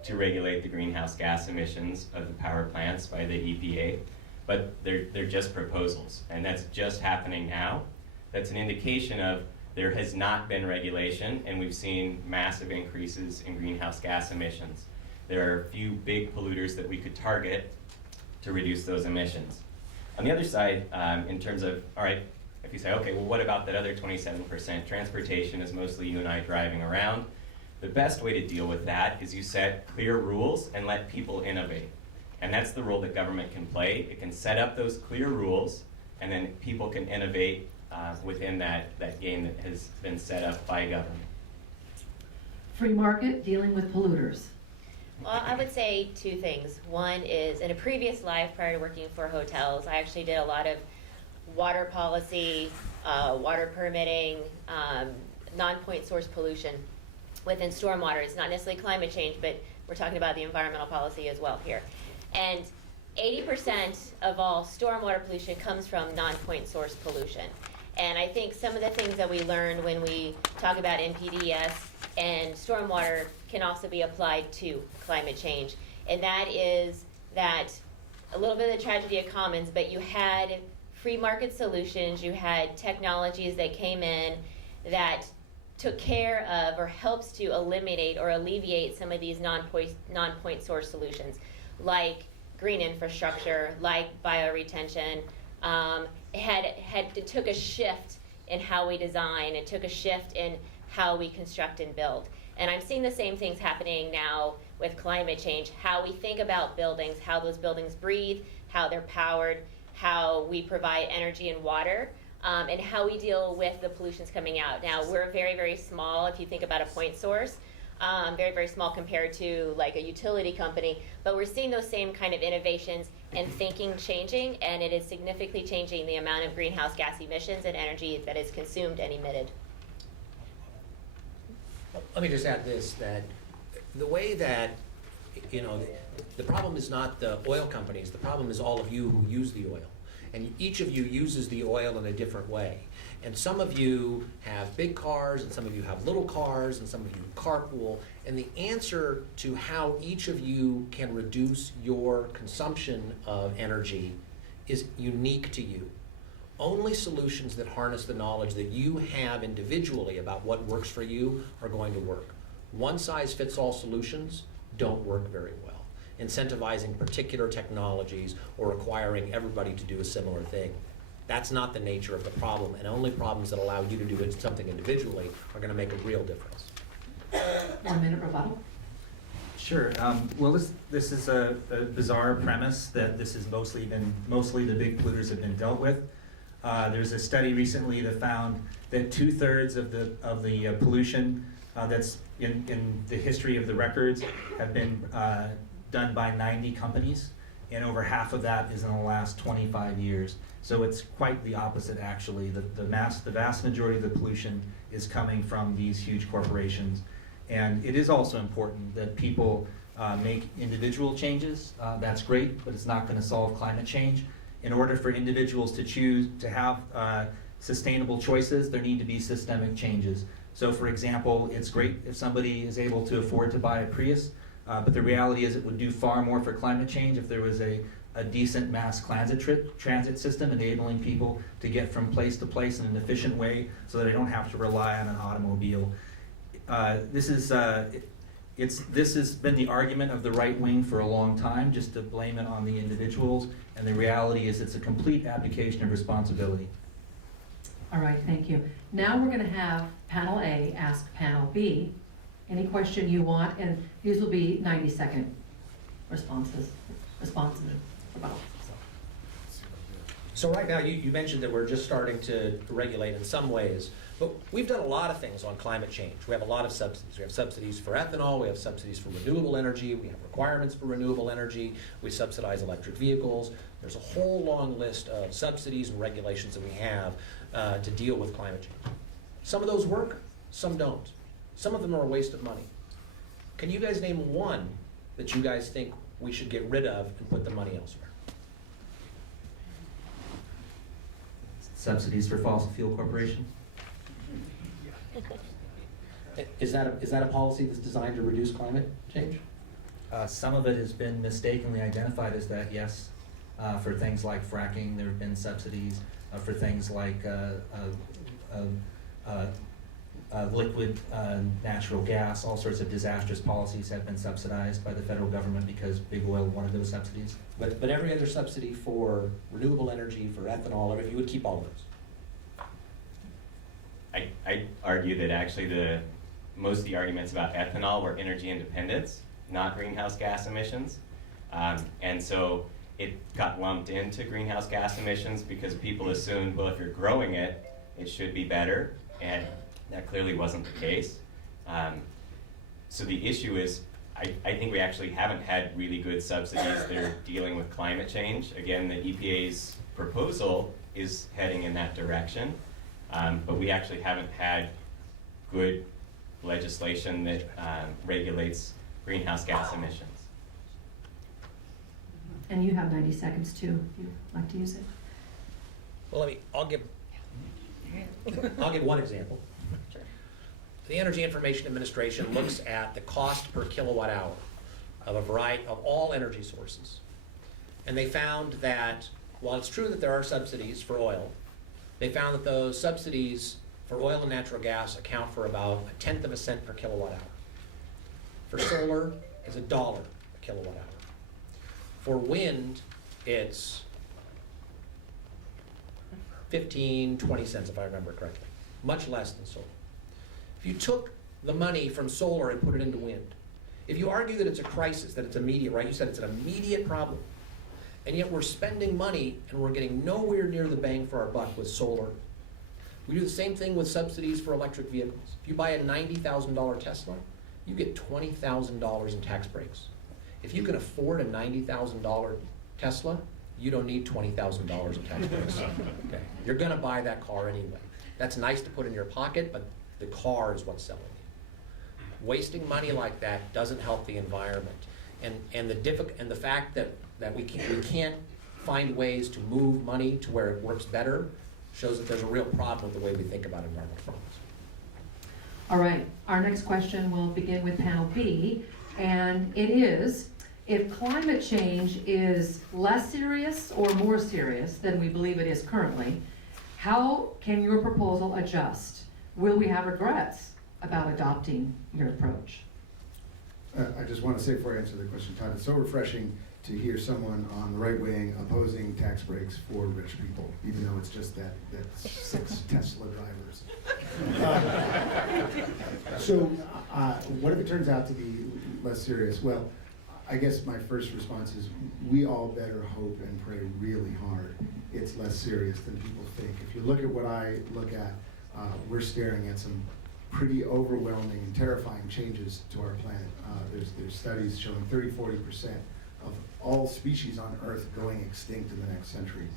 to regulate the greenhouse gas emissions of the power plants by the EPA, but they're just proposals, and that's just happening now. That's an indication of there has not been regulation, and we've seen massive increases in greenhouse gas emissions. There are a few big polluters that we could target to reduce those emissions. On the other side, in terms of, all right, if you say, okay, well, what about that other 27%? Transportation is mostly you and I driving around. The best way to deal with that is you set clear rules and let people innovate. And that's the role that government can play. It can set up those clear rules, and then people can innovate within that game that has been set up by government. Free market, dealing with polluters. Well, I would say two things. One is, in a previous life prior to working for hotels, I actually did a lot of water policy, water permitting, non-point source pollution within stormwater. It's not necessarily climate change, but we're talking about the environmental policy as well here. And 80% of all stormwater pollution comes from non-point source pollution. And I think some of the things that we learned when we talk about NPDES and stormwater can also be applied to climate change. And that is that a little bit of the tragedy of commons, but you had free market solutions, you had technologies that came in that took care of or helps to eliminate or alleviate some of these non-point source solutions, like green infrastructure, like bioretention. It took a shift in how we design, it took a shift in how we construct and build. And I'm seeing the same things happening now with climate change, how we think about buildings, how those buildings breathe, how they're powered, how we provide energy and water, and how we deal with the pollutions coming out. Now, we're very, very small if you think about a point source, very, very small compared to like a utility company. But we're seeing those same kind of innovations and thinking changing, and it is significantly changing the amount of greenhouse gas emissions and energy that is consumed and emitted. Let me just add this, that the way that, you know, the problem is not the oil companies, the problem is all of you who use the oil. And each of you uses the oil in a different way. And some of you have big cars, and some of you have little cars, and some of you carpool. And the answer to how each of you can reduce your consumption of energy is unique to you. Only solutions that harness the knowledge that you have individually about what works for you are going to work. One-size-fits-all solutions don't work very well. Incentivizing particular technologies or requiring everybody to do a similar thing. That's not the nature of the problem, and only problems that allow you to do something individually are going to make a real difference. 1 minute rebuttal. Sure. Well, this is a bizarre premise that this is mostly the big polluters have been dealt with. There's a study recently that found that 2/3 of the pollution that's in the history of the records have been done by 90 companies, and over half of that is in the last 25 years. So it's quite the opposite, actually. The vast majority of the pollution is coming from these huge corporations. And it is also important that people make individual changes. That's great, but it's not going to solve climate change. In order for individuals to choose to have sustainable choices, there need to be systemic changes. So for example, it's great if somebody is able to afford to buy a Prius, but the reality is it would do far more for climate change if there was a decent mass transit system enabling people to get from place to place in an efficient way so that they don't have to rely on an automobile. This has been the argument of the right wing for a long time, just to blame it on the individuals, and the reality is it's a complete abdication of responsibility. All right, thank you. Now we're going to have panel A ask panel B any question you want, and these will be 90-second responses. So right now, you mentioned that we're just starting to regulate in some ways, but we've done a lot of things on climate change. We have a lot of subsidies. We have subsidies for ethanol, we have subsidies for renewable energy, we have requirements for renewable energy, we subsidize electric vehicles. There's a whole long list of subsidies and regulations that we have to deal with climate change. Some of those work, some don't. Some of them are a waste of money. Can you guys name one that you guys think we should get rid of and put the money elsewhere? Subsidies for fossil fuel corporations. Is that a policy that's designed to reduce climate change? Some of it has been mistakenly identified as that, yes. For things like fracking, there have been subsidies. For things like liquid natural gas, all sorts of disastrous policies have been subsidized by the federal government because big oil wanted those subsidies. But every other subsidy for renewable energy, for ethanol, you would keep all of those? I argue that actually most of the arguments about ethanol were energy independence, not greenhouse gas emissions. And so it got lumped into greenhouse gas emissions because people assumed, well, if you're growing it, it should be better. And that clearly wasn't the case. So the issue is, I think we actually haven't had really good subsidies that are dealing with climate change. Again, the EPA's proposal is heading in that direction, but we actually haven't had good legislation that regulates greenhouse gas emissions. And you have 90 seconds too, if you'd like to use it. Well, I'll give one example. The Energy Information Administration looks at the cost per kilowatt hour of a variety of all energy sources. And they found that while it's true that there are subsidies for oil, they found that those subsidies for oil and natural gas account for about 1/10 cent per kilowatt hour. For solar, it's $1 a kilowatt hour. For wind, it's 15, 20 cents, if I remember correctly. Much less than solar. If you took the money from solar and put it into wind, if you argue that it's a crisis, that it's immediate, right? You said it's an immediate problem. And yet we're spending money and we're getting nowhere near the bang for our buck with solar. We do the same thing with subsidies for electric vehicles. If you buy a $90,000 Tesla, you get $20,000 in tax breaks. If you can afford a $90,000 Tesla, you don't need $20,000 in tax breaks. Okay. You're gonna buy that car anyway. That's nice to put in your pocket, but the car is what's selling you. Wasting money like that doesn't help the environment. And the fact that we can't find ways to move money to where it works better shows that there's a real problem with the way we think about environmental problems. All right, our next question will begin with panel B, and it is, if climate change is less serious or more serious than we believe it is currently, how can your proposal adjust? Will we have regrets about adopting your approach? I just want to say before I answer the question, Todd, it's so refreshing to hear someone on the right wing opposing tax breaks for rich people, even though it's just that 6 Tesla drivers. So what if it turns out to be less serious? Well, I guess my first response is we all better hope and pray really hard it's less serious than people think. If you look at what I look at, we're staring at some pretty overwhelming and terrifying changes to our planet. There's studies showing 30–40% of all species on Earth going extinct in the next century.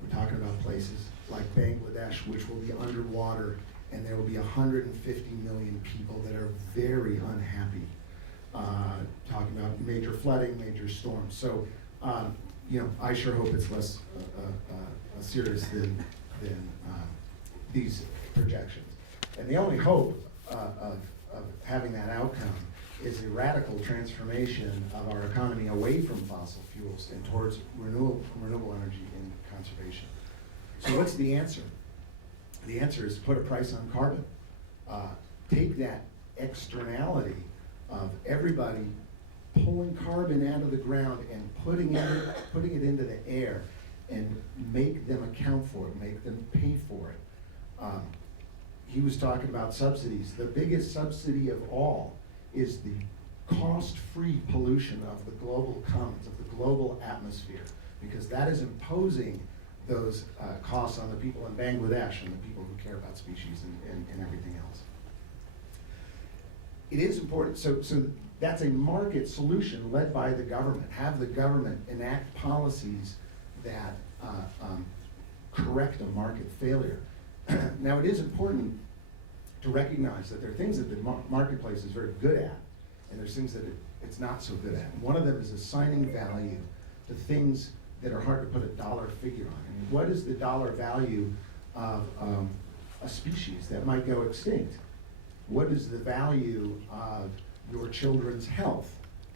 We're talking about places like Bangladesh, which will be underwater, and there will be 150 million people that are very unhappy. Talking about major flooding, major storms. So, I sure hope it's less serious than these projections. And the only hope of having that outcome is a radical transformation of our economy away from fossil fuels and towards renewable energy and conservation. So what's the answer? The answer is put a price on carbon. Take that externality of everybody pulling carbon out of the ground and putting it into the air and make them account for it, make them pay for it. He was talking about subsidies. The biggest subsidy of all is the cost-free pollution of the global commons, of the global atmosphere, because that is imposing those costs on the people in Bangladesh and the people who care about species and everything else. It is important, so that's a market solution led by the government. Have the government enact policies that correct a market failure. Now, it is important to recognize that there are things that the marketplace is very good at, and there's things that it's not so good at. And one of them is assigning value to things that are hard to put a dollar figure on. I mean, what is the dollar value of a species that might go extinct? What is the value of your children's health?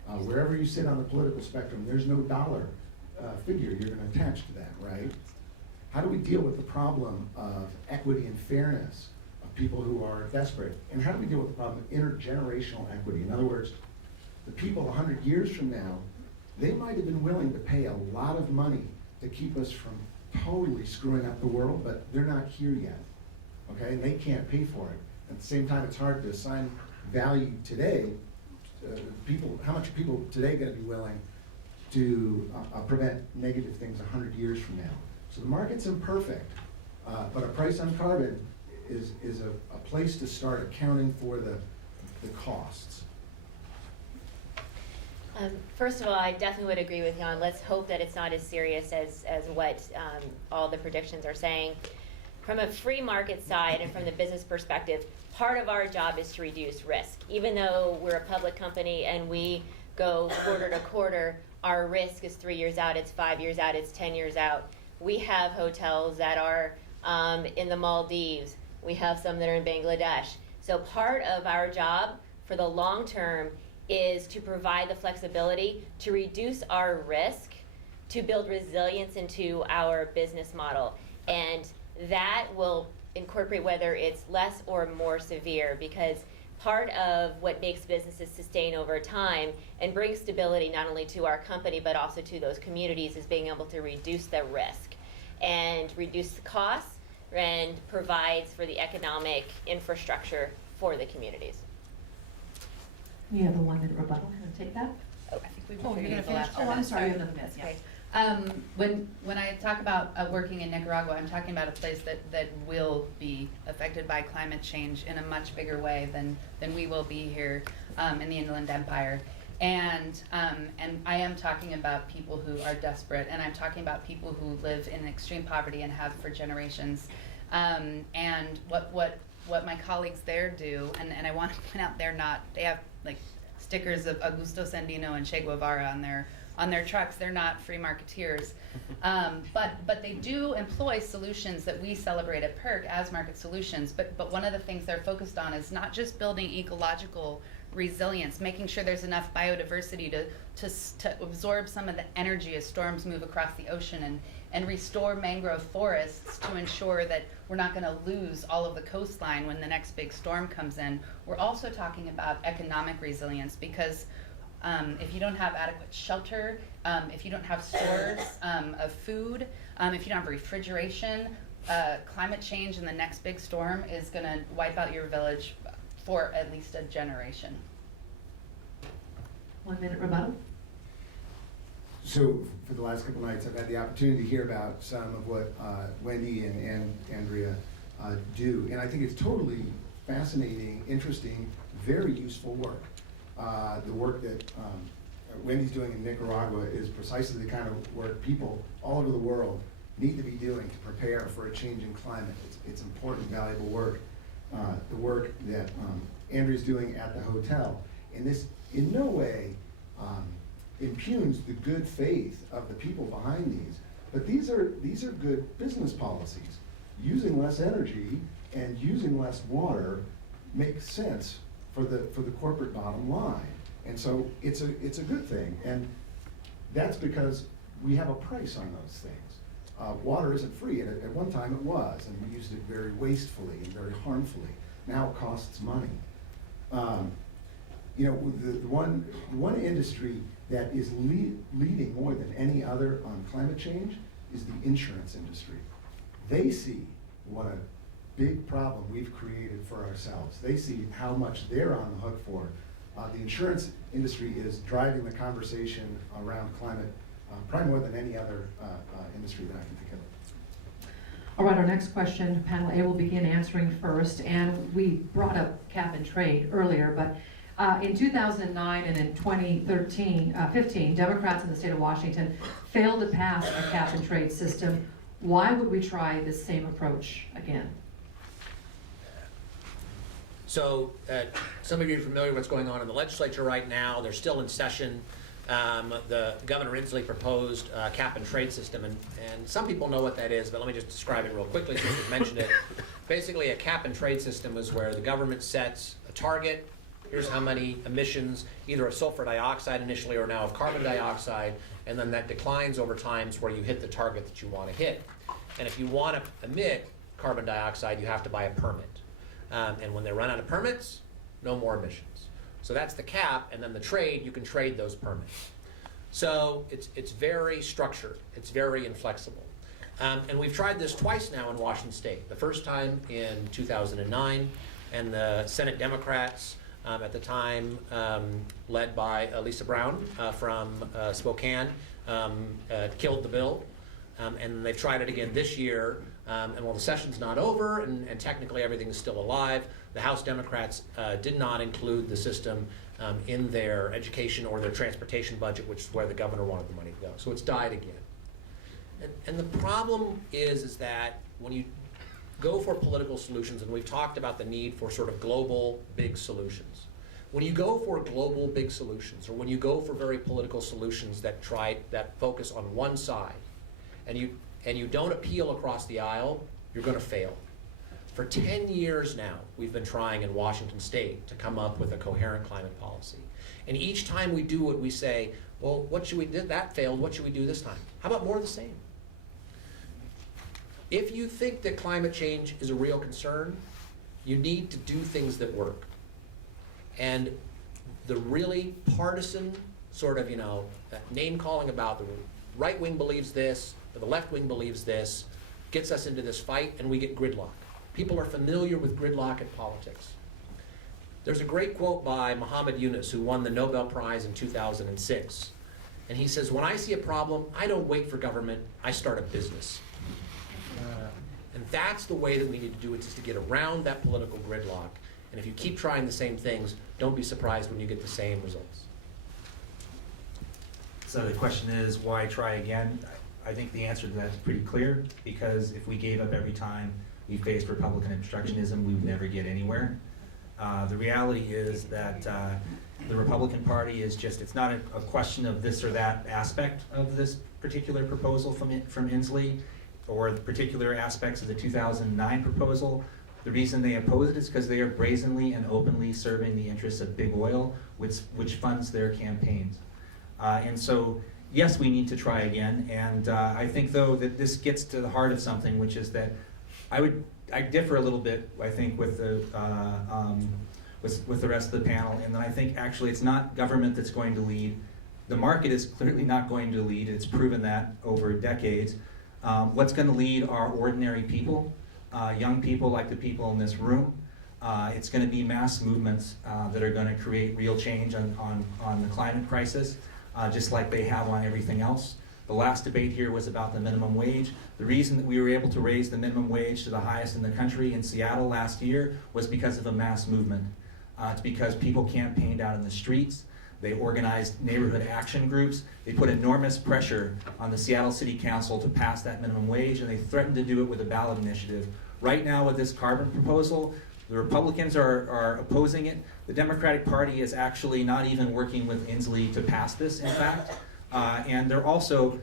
Wherever you sit on the political spectrum, there's no dollar figure you're going to attach to that, right? How do we deal with the problem of equity and fairness of people who are desperate? And how do we deal with the problem of intergenerational equity? In other words, the people 100 years from now, they might have been willing to pay a lot of money to keep us from totally screwing up the world, but they're not here yet, okay? And they can't pay for it. At the same time, it's hard to assign value today. How much are people today going to be willing to prevent negative things 100 years from now? So the market's imperfect, but a price on carbon is a place to start accounting for the costs. First of all, I definitely would agree with Jan. Let's hope that it's not as serious as what all the predictions are saying. From a free market side and from the business perspective, part of our job is to reduce risk. Even though we're a public company and we go quarter to quarter, our risk is 3 years out, it's 5 years out, it's 10 years out. We have hotels that are in the Maldives. We have some that are in Bangladesh. So part of our job for the long term is to provide the flexibility to reduce our risk, to build resilience into our business model. And that will incorporate whether it's less or more severe, because part of what makes businesses sustain over time and bring stability not only to our company but also to those communities is being able to reduce the risk and reduce the costs and provides for the economic infrastructure for the communities. You have a 1-minute rebuttal. Can I take that? Oh, I think we Oh, you're going to finish? Oh, I'm sorry. You have another minute. Okay. When I talk about working in Nicaragua, I'm talking about a place that will be affected by climate change in a much bigger way than we will be here in the Inland Empire. And I am talking about people who are desperate, and I'm talking about people who live in extreme poverty and have for generations. And what my colleagues there do, and I want to point out they have like stickers of Augusto Sandino and Che Guevara on their trucks. They're not free marketeers, but they do employ solutions that we celebrate at PERC as market solutions. But one of the things they're focused on is not just building ecological resilience, making sure there's enough biodiversity to absorb some of the energy as storms move across the ocean, and restore mangrove forests to ensure that we're not going to lose all of the coastline when the next big storm comes in. We're also talking about economic resilience, because if you don't have adequate shelter, if you don't have stores of food, if you don't have refrigeration, climate change and the next big storm is going to wipe out your village for at least a generation. 1 minute rebuttal. So for the last couple nights, I've had the opportunity to hear about some of what Wendy and Andrea do. And I think it's totally fascinating, interesting, very useful work. The work that Wendy's doing in Nicaragua is precisely the kind of work people all over the world need to be doing to prepare for a changing climate. It's important, valuable work. The work that Andrea's doing at the hotel. And this in no way impugns the good faith of the people behind these, but these are good business policies. Using less energy and using less water makes sense for the corporate bottom line. And so it's a good thing. And that's because we have a price on those things. Water isn't free. At one time it was, and we used it very wastefully and very harmfully. Now it costs money. The one industry that is leading more than any other on climate change is the insurance industry. They see what a big problem we've created for ourselves. They see how much they're on the hook for. The insurance industry is driving the conversation around climate probably more than any other industry that I can think of. All right, our next question, panel A will begin answering first, and we brought up cap and trade earlier, but in 2009 and in 2015, Democrats in the state of Washington failed to pass a cap and trade system. Why would we try this same approach again? So some of you are familiar with what's going on in the legislature right now. They're still in session. The Governor Inslee proposed a cap and trade system, and some people know what that is, but let me just describe it real quickly since we've mentioned it. Basically, a cap and trade system is where the government sets a target. Here's how many emissions, either of sulfur dioxide initially or now of carbon dioxide, and then that declines over time where you hit the target that you want to hit. And if you want to emit carbon dioxide, you have to buy a permit. And when they run out of permits, no more emissions. So that's the cap, and then the trade, you can trade those permits. So it's very structured, it's very inflexible. And we've tried this twice now in Washington State. The first time in 2009, and the Senate Democrats at the time, led by Lisa Brown from Spokane, killed the bill. And they've tried it again this year. And while the session's not over and technically everything is still alive, the House Democrats did not include the system in their education or their transportation budget, which is where the governor wanted the money to go. So it's died again. And the problem is that when you go for political solutions, and we've talked about the need for sort of global big solutions. When you go for global big solutions, or when you go for very political solutions that focus on one side, and you don't appeal across the aisle, you're going to fail. For 10 years now, we've been trying in Washington State to come up with a coherent climate policy. And each time we do it, we say, well, what should we do? That failed, what should we do this time? How about more of the same? If you think that climate change is a real concern, you need to do things that work. And the really partisan sort of, name calling about the right wing believes this, or the left wing believes this, gets us into this fight, and we get gridlock. People are familiar with gridlock in politics. There's a great quote by Muhammad Yunus, who won the Nobel Prize in 2006. And he says, when I see a problem, I don't wait for government, I start a business. And that's the way that we need to do it, is to get around that political gridlock. And if you keep trying the same things, don't be surprised when you get the same results. So the question is, why try again? I think the answer to that is pretty clear, because if we gave up every time we faced Republican obstructionism, we would never get anywhere. The reality is that the Republican Party is just, it's not a question of this or that aspect of this particular proposal from Inslee, or the particular aspects of the 2009 proposal. The reason they oppose it is because they are brazenly and openly serving the interests of big oil, which funds their campaigns. And so, yes, we need to try again. And I think, though, that this gets to the heart of something, which is that I differ a little bit, I think, with the rest of the panel, and then I think actually it's not government that's going to lead. The market is clearly not going to lead. It's proven that over decades. What's going to lead are ordinary people, young people like the people in this room. It's going to be mass movements that are going to create real change on the climate crisis, just like they have on everything else. The last debate here was about the minimum wage. The reason that we were able to raise the minimum wage to the highest in the country in Seattle last year was because of a mass movement. It's because people campaigned out in the streets. They organized neighborhood action groups. They put enormous pressure on the Seattle City Council to pass that minimum wage, and they threatened to do it with a ballot initiative. Right now with this carbon proposal, the Republicans are opposing it. The Democratic Party is actually not even working with Inslee to pass this, in fact. And they're also,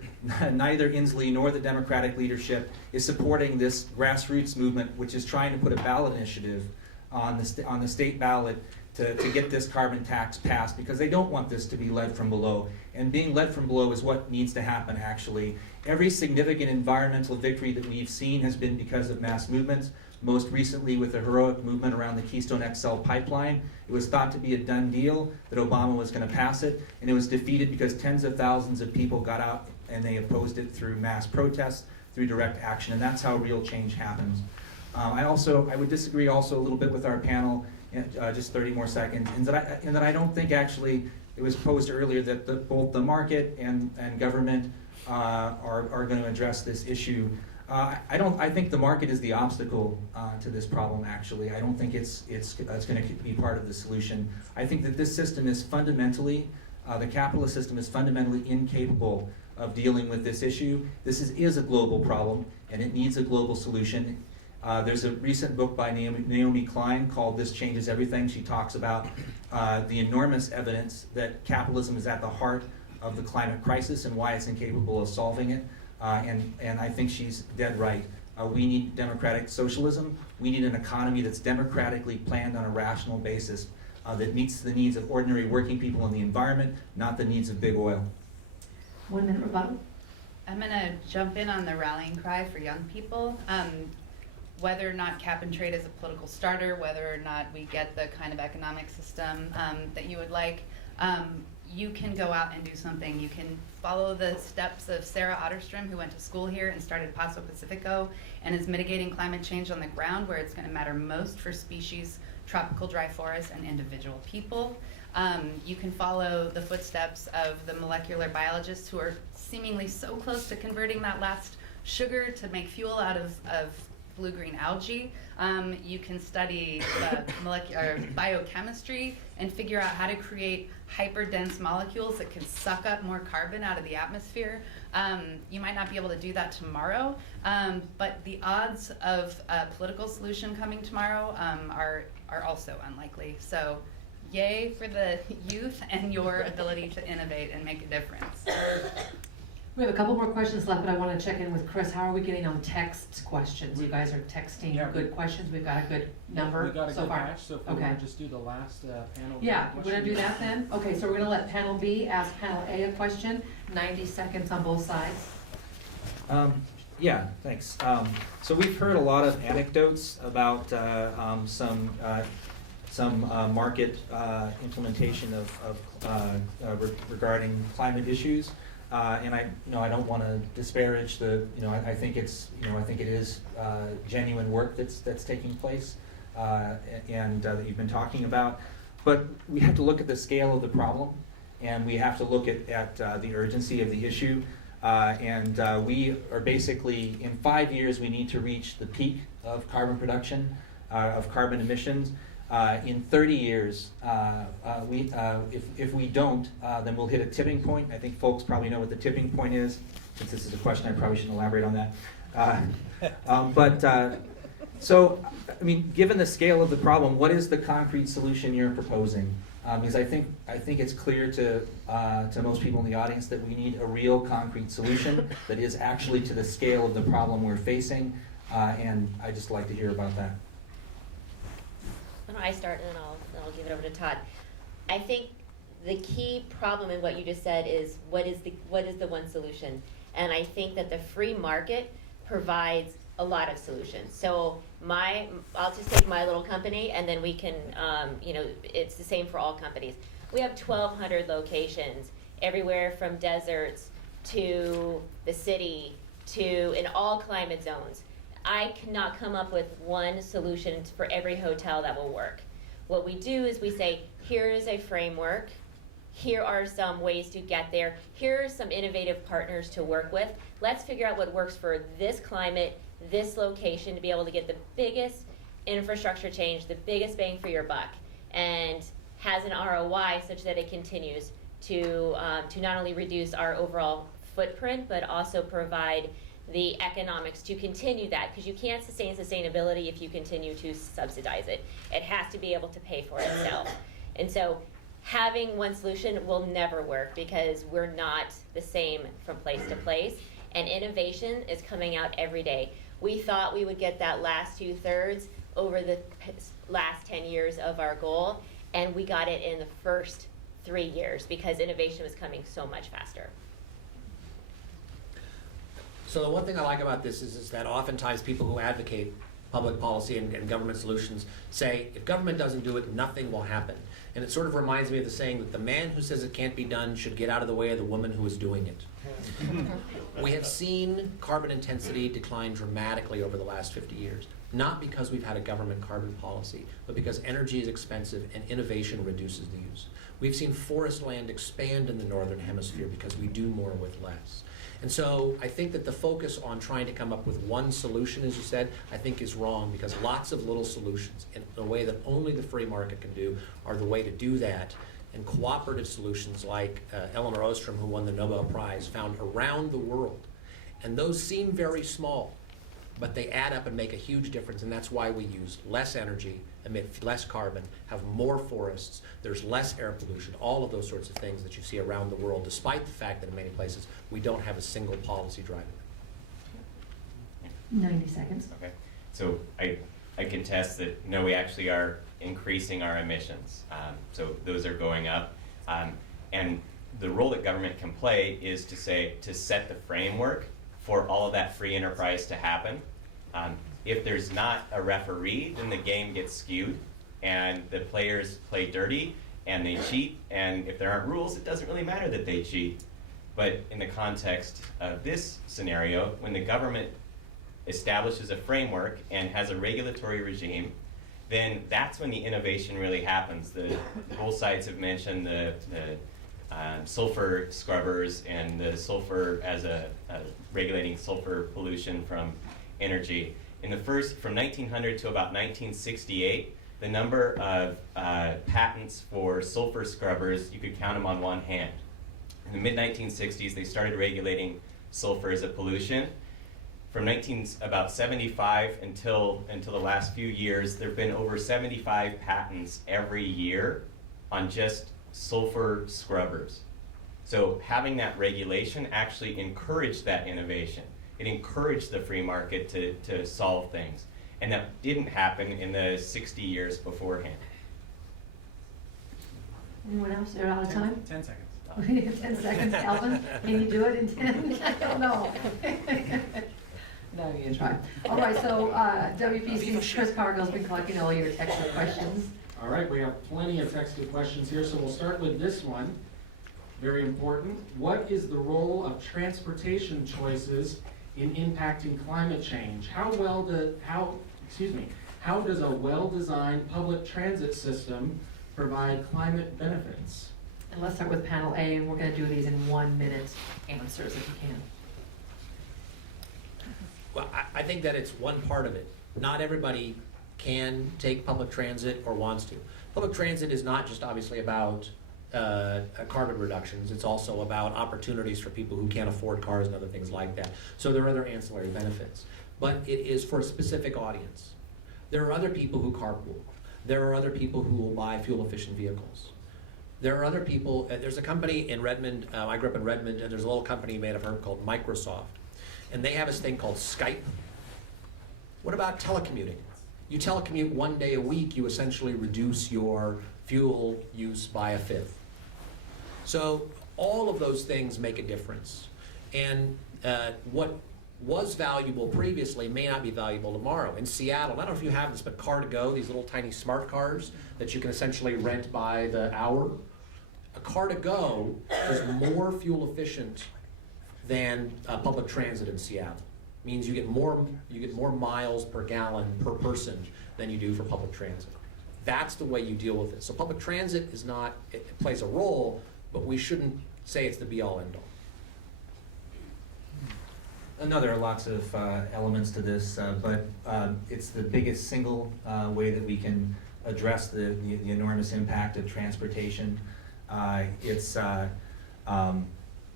neither Inslee nor the Democratic leadership is supporting this grassroots movement, which is trying to put a ballot initiative on the state ballot to get this carbon tax passed, because they don't want this to be led from below. And being led from below is what needs to happen, actually. Every significant environmental victory that we've seen has been because of mass movements. Most recently with the heroic movement around the Keystone XL pipeline. It was thought to be a done deal, that Obama was going to pass it, and it was defeated because tens of thousands of people got out and they opposed it through mass protests, through direct action, and that's how real change happens. I would disagree also a little bit with our panel, just 30 more seconds, in that I don't think actually, it was posed earlier that both the market and government are going to address this issue. I think the market is the obstacle to this problem, actually. I don't think it's going to be part of the solution. I think that this system is fundamentally, the capitalist system is fundamentally incapable of dealing with this issue. This is a global problem, and it needs a global solution. There's a recent book by Naomi Klein called This Changes Everything. She talks about the enormous evidence that capitalism is at the heart of the climate crisis and why it's incapable of solving it. And I think she's dead right. We need democratic socialism. We need an economy that's democratically planned on a rational basis that meets the needs of ordinary working people and the environment, not the needs of big oil. 1 minute rebuttal. I'm going to jump in on the rallying cry for young people. Whether or not cap and trade is a political starter, whether or not we get the kind of economic system that you would like, you can go out and do something. You can follow the steps of Sarah Otterstrom, who went to school here and started Paso Pacifico and is mitigating climate change on the ground where it's going to matter most for species, tropical dry forests, and individual people. You can follow the footsteps of the molecular biologists who are seemingly so close to converting that last sugar to make fuel out of blue-green algae. You can study the molecular biochemistry and figure out how to create hyper-dense molecules that can suck up more carbon out of the atmosphere. You might not be able to do that tomorrow, but the odds of a political solution coming tomorrow are also unlikely. So yay for the youth and your ability to innovate and make a difference. We have a couple more questions left, but I want to check in with Chris. How are we getting on text questions? You guys are texting good questions. We've got a good number We got a so good far. batch, so if we want to just do the last panel. Yeah, we're going to do that then? Okay, so we're going to let panel B ask panel A a question. 90 seconds on both sides. Yeah, thanks. So we've heard a lot of anecdotes about some market implementation regarding climate issues. And I don't want to disparage I think it is genuine work that's taking place and that you've been talking about. But we have to look at the scale of the problem. and we have to look at the urgency of the issue. We are basically, in 5 years, we need to reach the peak of carbon production, of carbon emissions. In 30 years, if we don't, then we'll hit a tipping point. I think folks probably know what the tipping point is. Since this is a question, I probably shouldn't elaborate on that. So, I mean, given the scale of the problem, what is the concrete solution you're proposing? Because I think it's clear to most people in the audience that we need a real concrete solution that is actually to the scale of the problem we're facing, and I'd just like to hear about that. Why don't I start and then I'll give it over to Todd. I think the key problem in what you just said is what is the one solution? And I think that the free market provides a lot of solutions. So I'll just take my little company, and then we can, it's the same for all companies. We have 1,200 locations, everywhere from deserts to the city to in all climate zones. I cannot come up with one solution for every hotel that will work. What we do is we say, here is a framework. Here are some ways to get there. Here are some innovative partners to work with. Let's figure out what works for this climate, this location, to be able to get the biggest infrastructure change, the biggest bang for your buck, and has an ROI such that it continues to not only reduce our overall footprint, but also provide the economics to continue that, because you can't sustain sustainability if you continue to subsidize it. It has to be able to pay for itself. And so having one solution will never work, because we're not the same from place to place, and innovation is coming out every day. We thought we would get that last 2/3 over the last 10 years of our goal, and we got it in the first 3 years because innovation was coming so much faster. So the one thing I like about this is that oftentimes people who advocate public policy and government solutions say, if government doesn't do it, nothing will happen. And it sort of reminds me of the saying that the man who says it can't be done should get out of the way of the woman who is doing it. We have seen carbon intensity decline dramatically over the last 50 years, not because we've had a government carbon policy, but because energy is expensive and innovation reduces the use. We've seen forest land expand in the northern hemisphere because we do more with less. And so I think that the focus on trying to come up with one solution, as you said, I think is wrong, because lots of little solutions in a way that only the free market can do are the way to do that. And cooperative solutions like Elinor Ostrom, who won the Nobel Prize, found around the world. And those seem very small, but they add up and make a huge difference, and that's why we use less energy, emit less carbon, have more forests, there's less air pollution, all of those sorts of things that you see around the world, despite the fact that in many places we don't have a single policy driving it. 90 seconds. Okay, so I contest that, no, we actually are increasing our emissions. So those are going up. And the role that government can play is to set the framework for all of that free enterprise to happen. If there's not a referee, then the game gets skewed, and the players play dirty, and they cheat, and if there aren't rules, it doesn't really matter that they cheat. But in the context of this scenario, when the government establishes a framework and has a regulatory regime, then that's when the innovation really happens. Both sides have mentioned the sulfur scrubbers and the sulfur as a regulating sulfur pollution from energy. From 1900 to about 1968, the number of patents for sulfur scrubbers, you could count them on one hand. In the mid-1960s, they started regulating sulfur as a pollution. From about 75 until the last few years, there have been over 75 patents every year on just sulfur scrubbers. So having that regulation actually encouraged that innovation. It encouraged the free market to solve things. And that didn't happen in the 60 years beforehand. Anyone else? They're out of time? 10 seconds. 10 seconds, Alvin? Can you do it in 10? I don't know. No, you can try. All right, so WPC's Chris Cargill's been collecting all your textual questions. All right, we have plenty of texted questions here, so we'll start with this one. Very important. What is the role of transportation choices in impacting climate change? How does a well-designed public transit system provide climate benefits? And let's start with panel A, and we're gonna do these in 1 minute answers if you can. Well, I think that it's one part of it. Not everybody can take public transit or wants to. Public transit is not just obviously about carbon reductions, it's also about opportunities for people who can't afford cars and other things like that. So there are other ancillary benefits. But it is for a specific audience. There are other people who carpool. There are other people who will buy fuel-efficient vehicles. There are other people, there's a company in Redmond, I grew up in Redmond, and there's a little company made of her called Microsoft. And they have this thing called Skype. What about telecommuting? You telecommute 1 day a week, you essentially reduce your fuel use by a fifth. So all of those things make a difference. And what was valuable previously may not be valuable tomorrow. In Seattle, I don't know if you have this, but Car2Go, these little tiny smart cars that you can essentially rent by the hour. A Car2Go is more fuel efficient than public transit in Seattle. Means you get more miles per gallon per person than you do for public transit. That's the way you deal with it. So public transit is not, it plays a role, but we shouldn't say it's the be-all, end-all. There are lots of elements to this, but it's the biggest single way that we can address the enormous impact of transportation.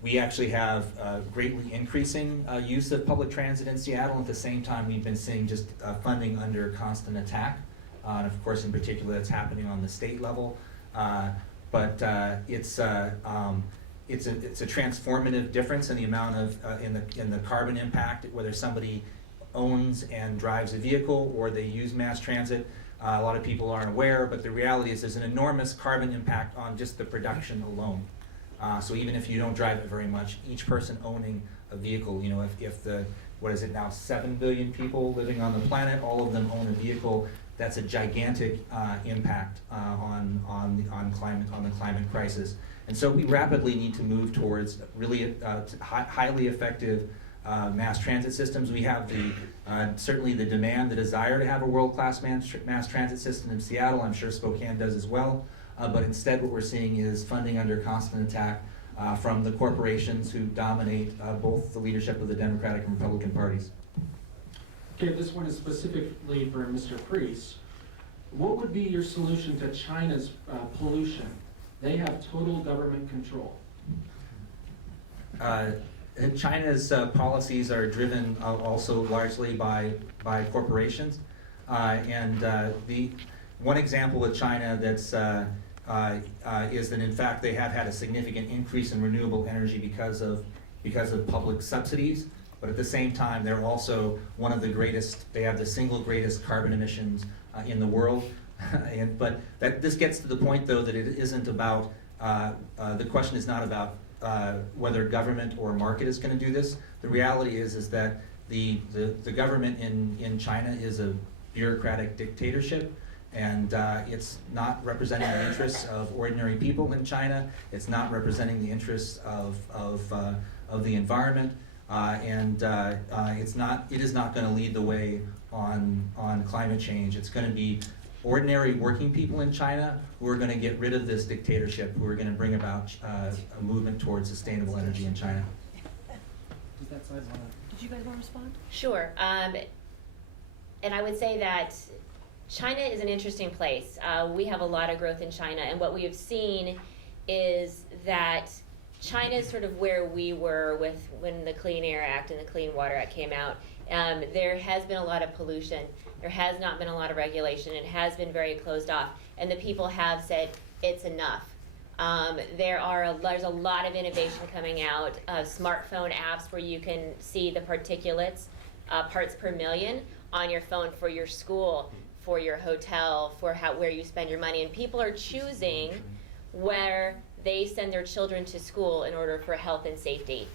We actually have greatly increasing use of public transit in Seattle. At the same time, we've been seeing just funding under constant attack. And of course, in particular, it's happening on the state level. But it's a transformative difference in the amount of in the carbon impact, whether somebody owns and drives a vehicle or they use mass transit. A lot of people aren't aware, but the reality is there's an enormous carbon impact on just the production alone. So even if you don't drive it very much, each person owning a vehicle, you know, if the, what is it now, 7 billion people living on the planet, all of them own a vehicle, that's a gigantic impact on the climate crisis. And so we rapidly need to move towards really highly effective mass transit systems. We have certainly the demand, the desire to have a world-class mass transit system in Seattle. I'm sure Spokane does as well. But instead what we're seeing is funding under constant attack from the corporations who dominate both the leadership of the Democratic and Republican parties. Okay, this one is specifically for Mr. Priest. What would be your solution to China's pollution? They have total government control. China's policies are driven also largely by corporations. The one example of China that's is that in fact they have had a significant increase in renewable energy because of public subsidies, but at the same time they're also one of the greatest, they have the single greatest carbon emissions in the world. But this gets to the point though that it isn't about, the question is not about whether government or market is going to do this. The reality is that the government in China is a bureaucratic dictatorship. And it's not representing the interests of ordinary people in China. It's not representing the interests of the environment, and it is not going to lead the way on climate change. It's going to be ordinary working people in China who are going to get rid of this dictatorship, who are going to bring about a movement towards sustainable energy in China. Did you guys want to respond? Sure. And I would say that China is an interesting place. We have a lot of growth in China, and what we have seen is that China is sort of where we were when the Clean Air Act and the Clean Water Act came out. There has been a lot of pollution. There has not been a lot of regulation. It has been very closed off, and the people have said it's enough. There's a lot of innovation coming out, smartphone apps where you can see the particulates, parts per million on your phone for your school, for your hotel, for where you spend your money. And people are choosing where they send their children to school in order for health and safety.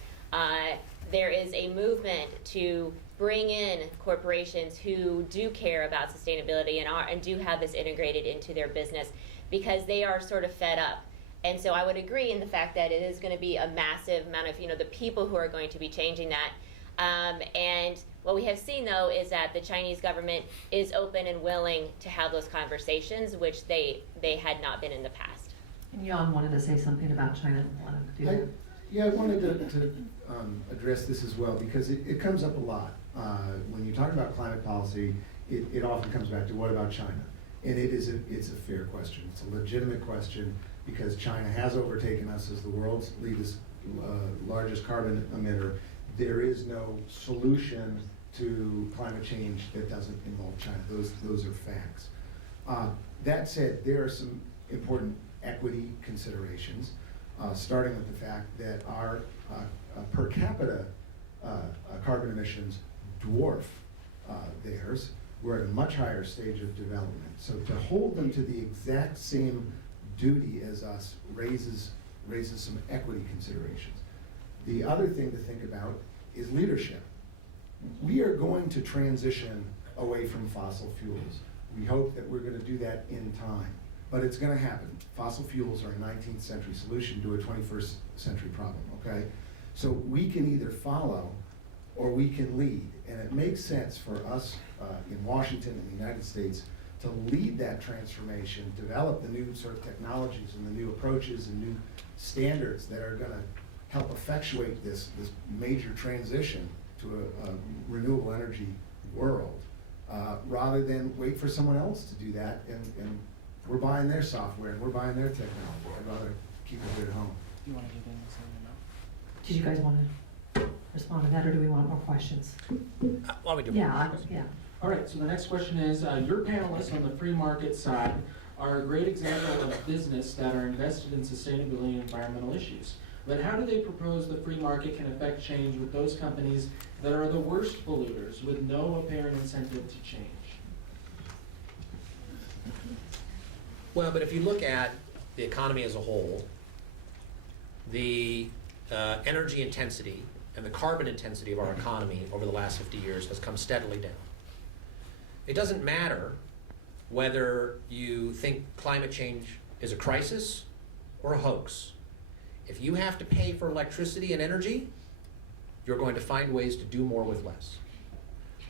There is a movement to bring in corporations who do care about sustainability and do have this integrated into their business because they are sort of fed up. And so I would agree in the fact that it is going to be a massive amount of, the people who are going to be changing that. And what we have seen, though, is that the Chinese government is open and willing to have those conversations, which they had not been in the past. And Jan wanted to say something about China. Want to do that? Yeah, I wanted to address this as well, because it comes up a lot. When you talk about climate policy, it often comes back to what about China? And it's a fair question. It's a legitimate question, because China has overtaken us as the world's largest carbon emitter. There is no solution to climate change that doesn't involve China. Those are facts. That said, there are some important equity considerations, starting with the fact that our per capita carbon emissions dwarf theirs. We're at a much higher stage of development. So to hold them to the exact same duty as us raises some equity considerations. The other thing to think about is leadership. We are going to transition away from fossil fuels. We hope that we're going to do that in time, but it's going to happen. Fossil fuels are a 19th century solution to a 21st century problem, okay? So we can either follow or we can lead, and it makes sense for us in Washington and the United States to lead that transformation, develop the new sort of technologies and the new approaches and new standards that are going to help effectuate this major transition to a renewable energy world, rather than wait for someone else to do that, and we're buying their software and we're buying their technology. I'd rather keep it here at home. Do you want to give in something now? Did you guys want to respond to that, or do we want more questions? Why don't we do Yeah, yeah. All right, so the next question is, your panelists on the free market side are a great example of business that are invested in sustainability and environmental issues. But how do they propose the free market can affect change with those companies that are the worst polluters with no apparent incentive to change? Well, but if you look at the economy as a whole, the energy intensity and the carbon intensity of our economy over the last 50 years has come steadily down. It doesn't matter whether you think climate change is a crisis or a hoax. If you have to pay for electricity and energy, you're going to find ways to do more with less.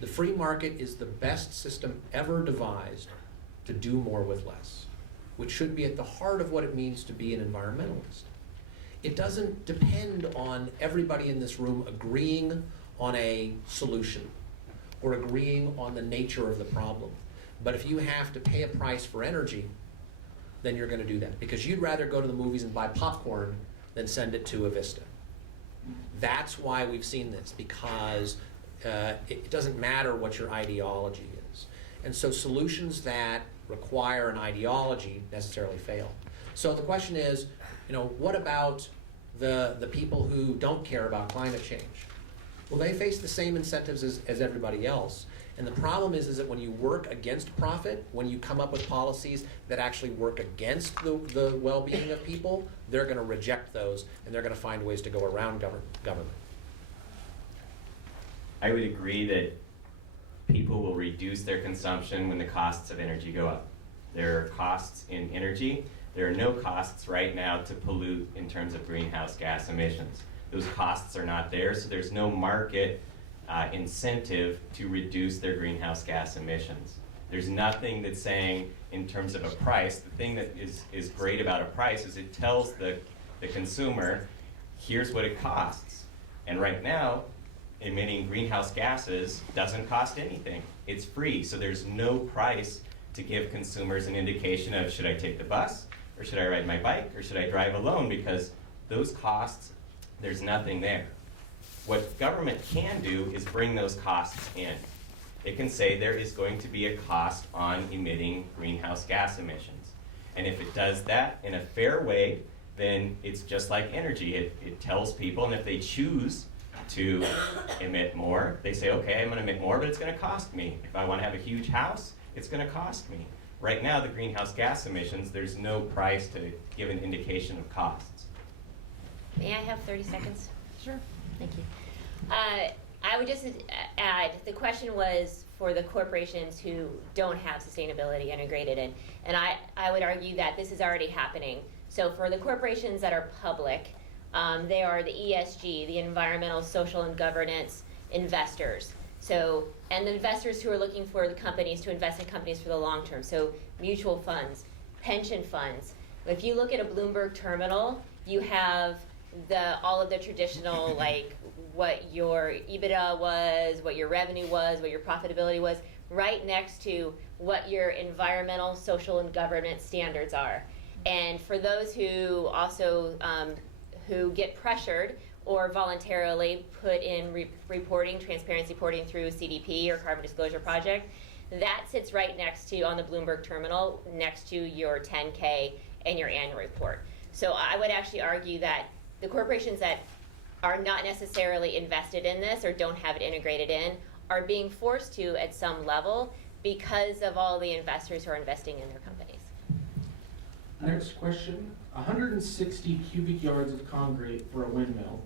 The free market is the best system ever devised to do more with less, which should be at the heart of what it means to be an environmentalist. It doesn't depend on everybody in this room agreeing on a solution or agreeing on the nature of the problem. But if you have to pay a price for energy, then you're going to do that, because you'd rather go to the movies and buy popcorn than send it to a Vista. That's why we've seen this, because it doesn't matter what your ideology is. And so solutions that require an ideology necessarily fail. So the question is, what about the people who don't care about climate change? Well, they face the same incentives as everybody else. And the problem is that when you work against profit, when you come up with policies that actually work against the well-being of people, they're going to reject those, and they're going to find ways to go around government. I would agree that people will reduce their consumption when the costs of energy go up. There are costs in energy. There are no costs right now to pollute in terms of greenhouse gas emissions. Those costs are not there, so there's no market incentive to reduce their greenhouse gas emissions. There's nothing that's saying in terms of a price. The thing that is great about a price is it tells the consumer, here's what it costs. And right now, emitting greenhouse gases doesn't cost anything. It's free, so there's no price to give consumers an indication of, should I take the bus, or should I ride my bike, or should I drive alone? Because those costs, there's nothing there. What government can do is bring those costs in. It can say there is going to be a cost on emitting greenhouse gas emissions. And if it does that in a fair way, then it's just like energy. It tells people, and if they choose to emit more, they say, okay, I'm going to emit more, but it's going to cost me. If I want to have a huge house, it's going to cost me. Right now, the greenhouse gas emissions, there's no price to give an indication of costs. May I have 30 seconds? Sure. Thank you. I would just add, the question was for the corporations who don't have sustainability integrated in, and I would argue that this is already happening. So for the corporations that are public, they are the ESG, the environmental, social, and governance investors. So, and the investors who are looking for the companies to invest in companies for the long term. So mutual funds, pension funds, If you look at a Bloomberg terminal, you have all of the traditional, like what your EBITDA was, what your revenue was, what your profitability was, right next to what your environmental, social, and governance standards are. And for those who also who get pressured or voluntarily put in reporting, transparency reporting through CDP or Carbon Disclosure Project, that sits right next to, on the Bloomberg terminal, next to your 10K and your annual report. So I would actually argue that the corporations that are not necessarily invested in this or don't have it integrated in are being forced to at some level because of all the investors who are investing in their companies. Next question, 160 cubic yards of concrete for a windmill,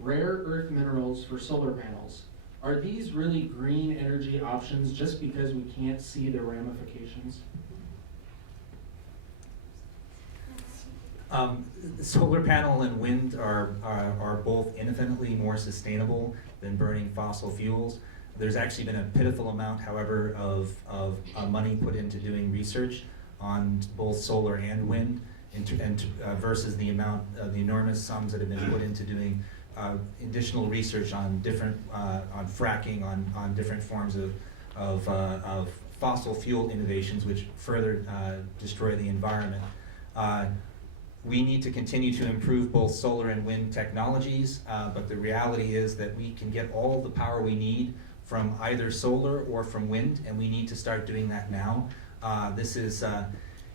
rare earth minerals for solar panels. Are these really green energy options just because we can't see the ramifications? Solar panel and wind are both infinitely more sustainable than burning fossil fuels. There's actually been a pitiful amount, however, of money put into doing research on both solar and wind, versus the amount of the enormous sums that have been put into doing additional research on different on fracking, on different forms of fossil fuel innovations, which further destroy the environment. We need to continue to improve both solar and wind technologies, but the reality is that we can get all the power we need from either solar or from wind, and we need to start doing that now. This is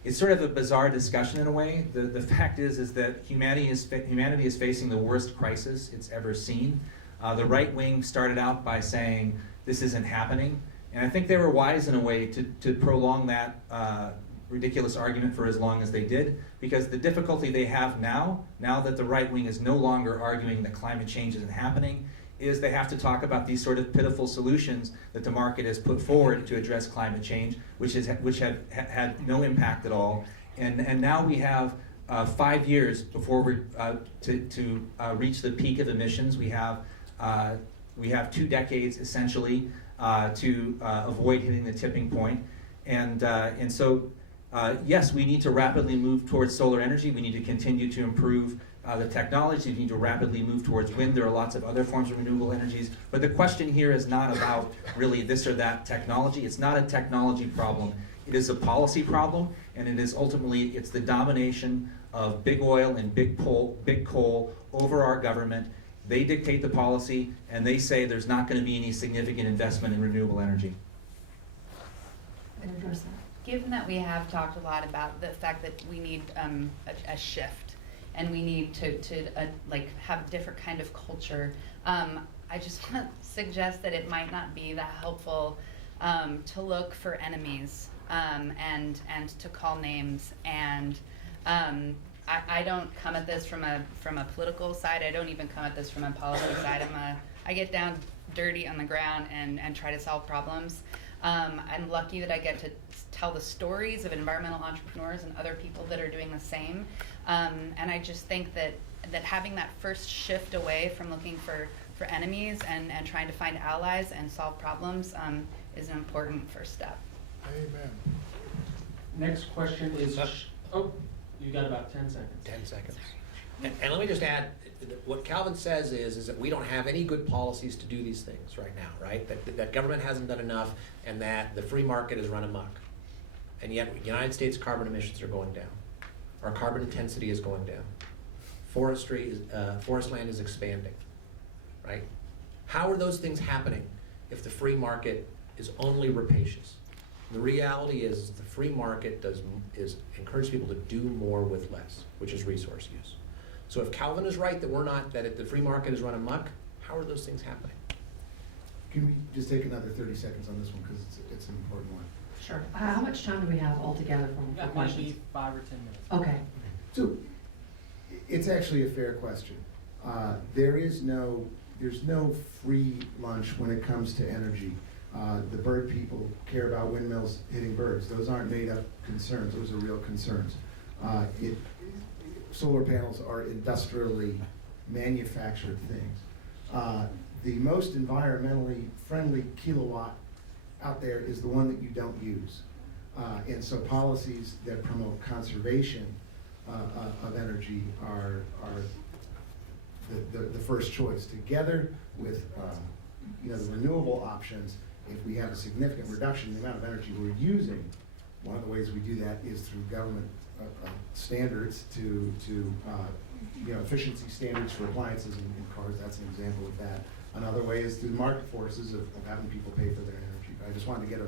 it's sort of a bizarre discussion in a way. The fact is that humanity is facing the worst crisis it's ever seen. The right wing started out by saying this isn't happening, and I think they were wise in a way to prolong that ridiculous argument for as long as they did, because the difficulty they have now that the right wing is no longer arguing that climate change isn't happening, is they have to talk about these sort of pitiful solutions that the market has put forward to address climate change, which have had no impact at all. And now we have 5 years before we to reach the peak of emissions. We have 2 decades essentially to avoid hitting the tipping point. And so yes, we need to rapidly move towards solar energy. We need to continue to improve the technology. We need to rapidly move towards wind. There are lots of other forms of renewable energies. But the question here is not about really this or that technology. It's not a technology problem. It is a policy problem, and it is ultimately, it's the domination of big oil and big coal over our government. They dictate the policy, and they say there's not going to be any significant investment in renewable energy. Given that we have talked a lot about the fact that we need a shift, and we need to like have a different kind of culture, I just want to suggest that it might not be that helpful to look for enemies and to call names. And I don't come at this from a political side. I don't even come at this from a policy side. I get down dirty on the ground and try to solve problems. I'm lucky that I get to tell the stories of environmental entrepreneurs and other people that are doing the same. And I just think that having that first shift away from looking for enemies and trying to find allies and solve problems is an important first step. Amen. Next question is, oh, you got about 10 seconds. 10 seconds. And let me just add, what Calvin says is that we don't have any good policies to do these things right now, right? That government hasn't done enough, and that the free market has run amok. And yet, United States carbon emissions are going down. Our carbon intensity is going down. Forest land is expanding, right? How are those things happening if the free market is only rapacious? The reality is the free market encourages people to do more with less, which is resource use. So if Calvin is right that if the free market is run amok, how are those things happening? Can we just take another 30 seconds on this one, because it's an important one. Sure. How much time do we have altogether for questions? Maybe 5 or 10 minutes. Okay. So it's actually a fair question. There's no free lunch when it comes to energy. The bird people care about windmills hitting birds. Those aren't made up concerns. Those are real concerns. Solar panels are industrially manufactured things. The most environmentally friendly kilowatt out there is the one that you don't use. And so policies that promote conservation of energy are the first choice, together with the renewable options. If we have a significant reduction in the amount of energy we're using, one of the ways we do that is through government standards to efficiency standards for appliances in cars. That's an example of that. Another way is through market forces of having people pay for their energy. I just wanted to get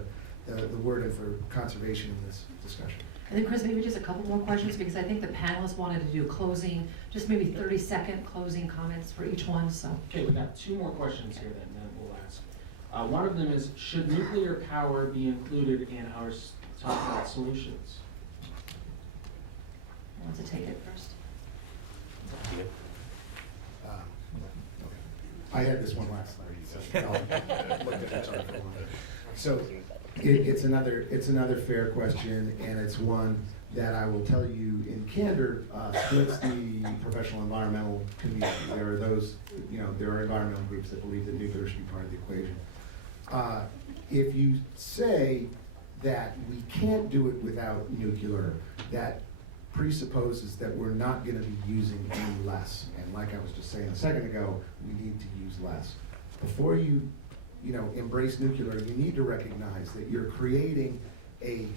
the word in for conservation in this discussion. And then Chris, maybe just a couple more questions, because I think the panelists wanted to do closing, just maybe 30-second closing comments for each one, so. Okay, we got 2 more questions here then we'll ask. One of them is, should nuclear power be included in our top solutions? Who wants to take it first? I had this one last night, so it's another fair question, and it's one that I will tell you in candor splits the professional environmental community. There are those, there are environmental groups that believe that nuclear should be part of the equation. If you say that we can't do it without nuclear, that presupposes that we're not going to be using any less. And like I was just saying a second ago, we need to use less. Before you embrace nuclear, you need to recognize that you're creating a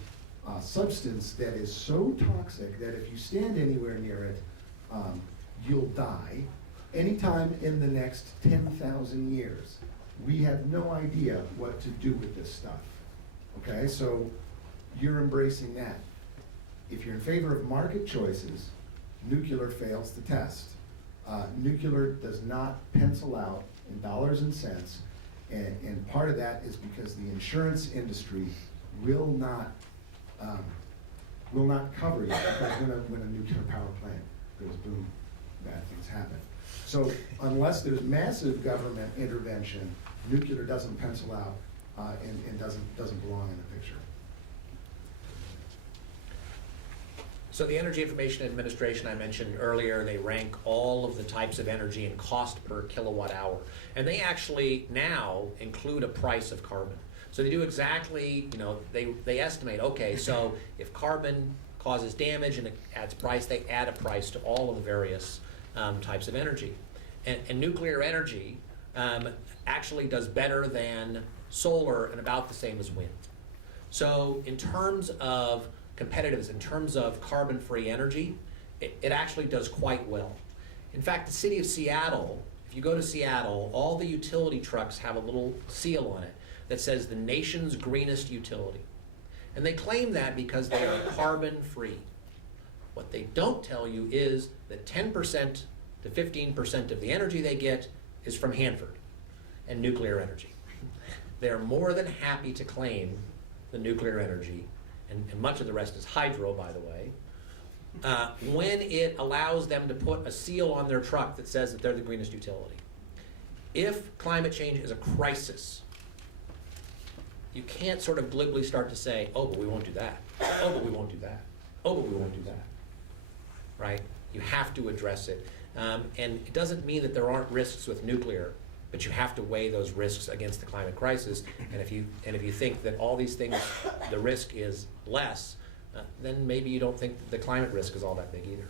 substance that is so toxic that if you stand anywhere near it, you'll die. Anytime in the next 10,000 years, we have no idea what to do with this stuff. Okay, so you're embracing that. If you're in favor of market choices, nuclear fails the test. Nuclear does not pencil out in dollars and cents, and part of that is because the insurance industry will not cover you, because when a nuclear power plant goes boom, bad things happen. So unless there's massive government intervention, nuclear doesn't pencil out and doesn't belong in the picture. So the Energy Information Administration I mentioned earlier, they rank all of the types of energy in cost per kilowatt hour. And they actually now include a price of carbon. So they do exactly, they estimate, okay, so if carbon causes damage and it adds price, they add a price to all of the various types of energy. And nuclear energy actually does better than solar and about the same as wind. So in terms of competitiveness, in terms of carbon-free energy, it actually does quite well. In fact, the city of Seattle, if you go to Seattle, all the utility trucks have a little seal on it that says the nation's greenest utility. And they claim that because they are carbon-free. What they don't tell you is that 10% to 15% of the energy they get is from Hanford and nuclear energy. They're more than happy to claim the nuclear energy, and much of the rest is hydro, by the way, when it allows them to put a seal on their truck that says that they're the greenest utility. If climate change is a crisis, you can't sort of glibly start to say, oh, but we won't do that. Oh, but we won't do that. Oh, but we won't do that. Right? You have to address it. And it doesn't mean that there aren't risks with nuclear, but you have to weigh those risks against the climate crisis. And if you think that all these things, the risk is less, then maybe you don't think the climate risk is all that big either.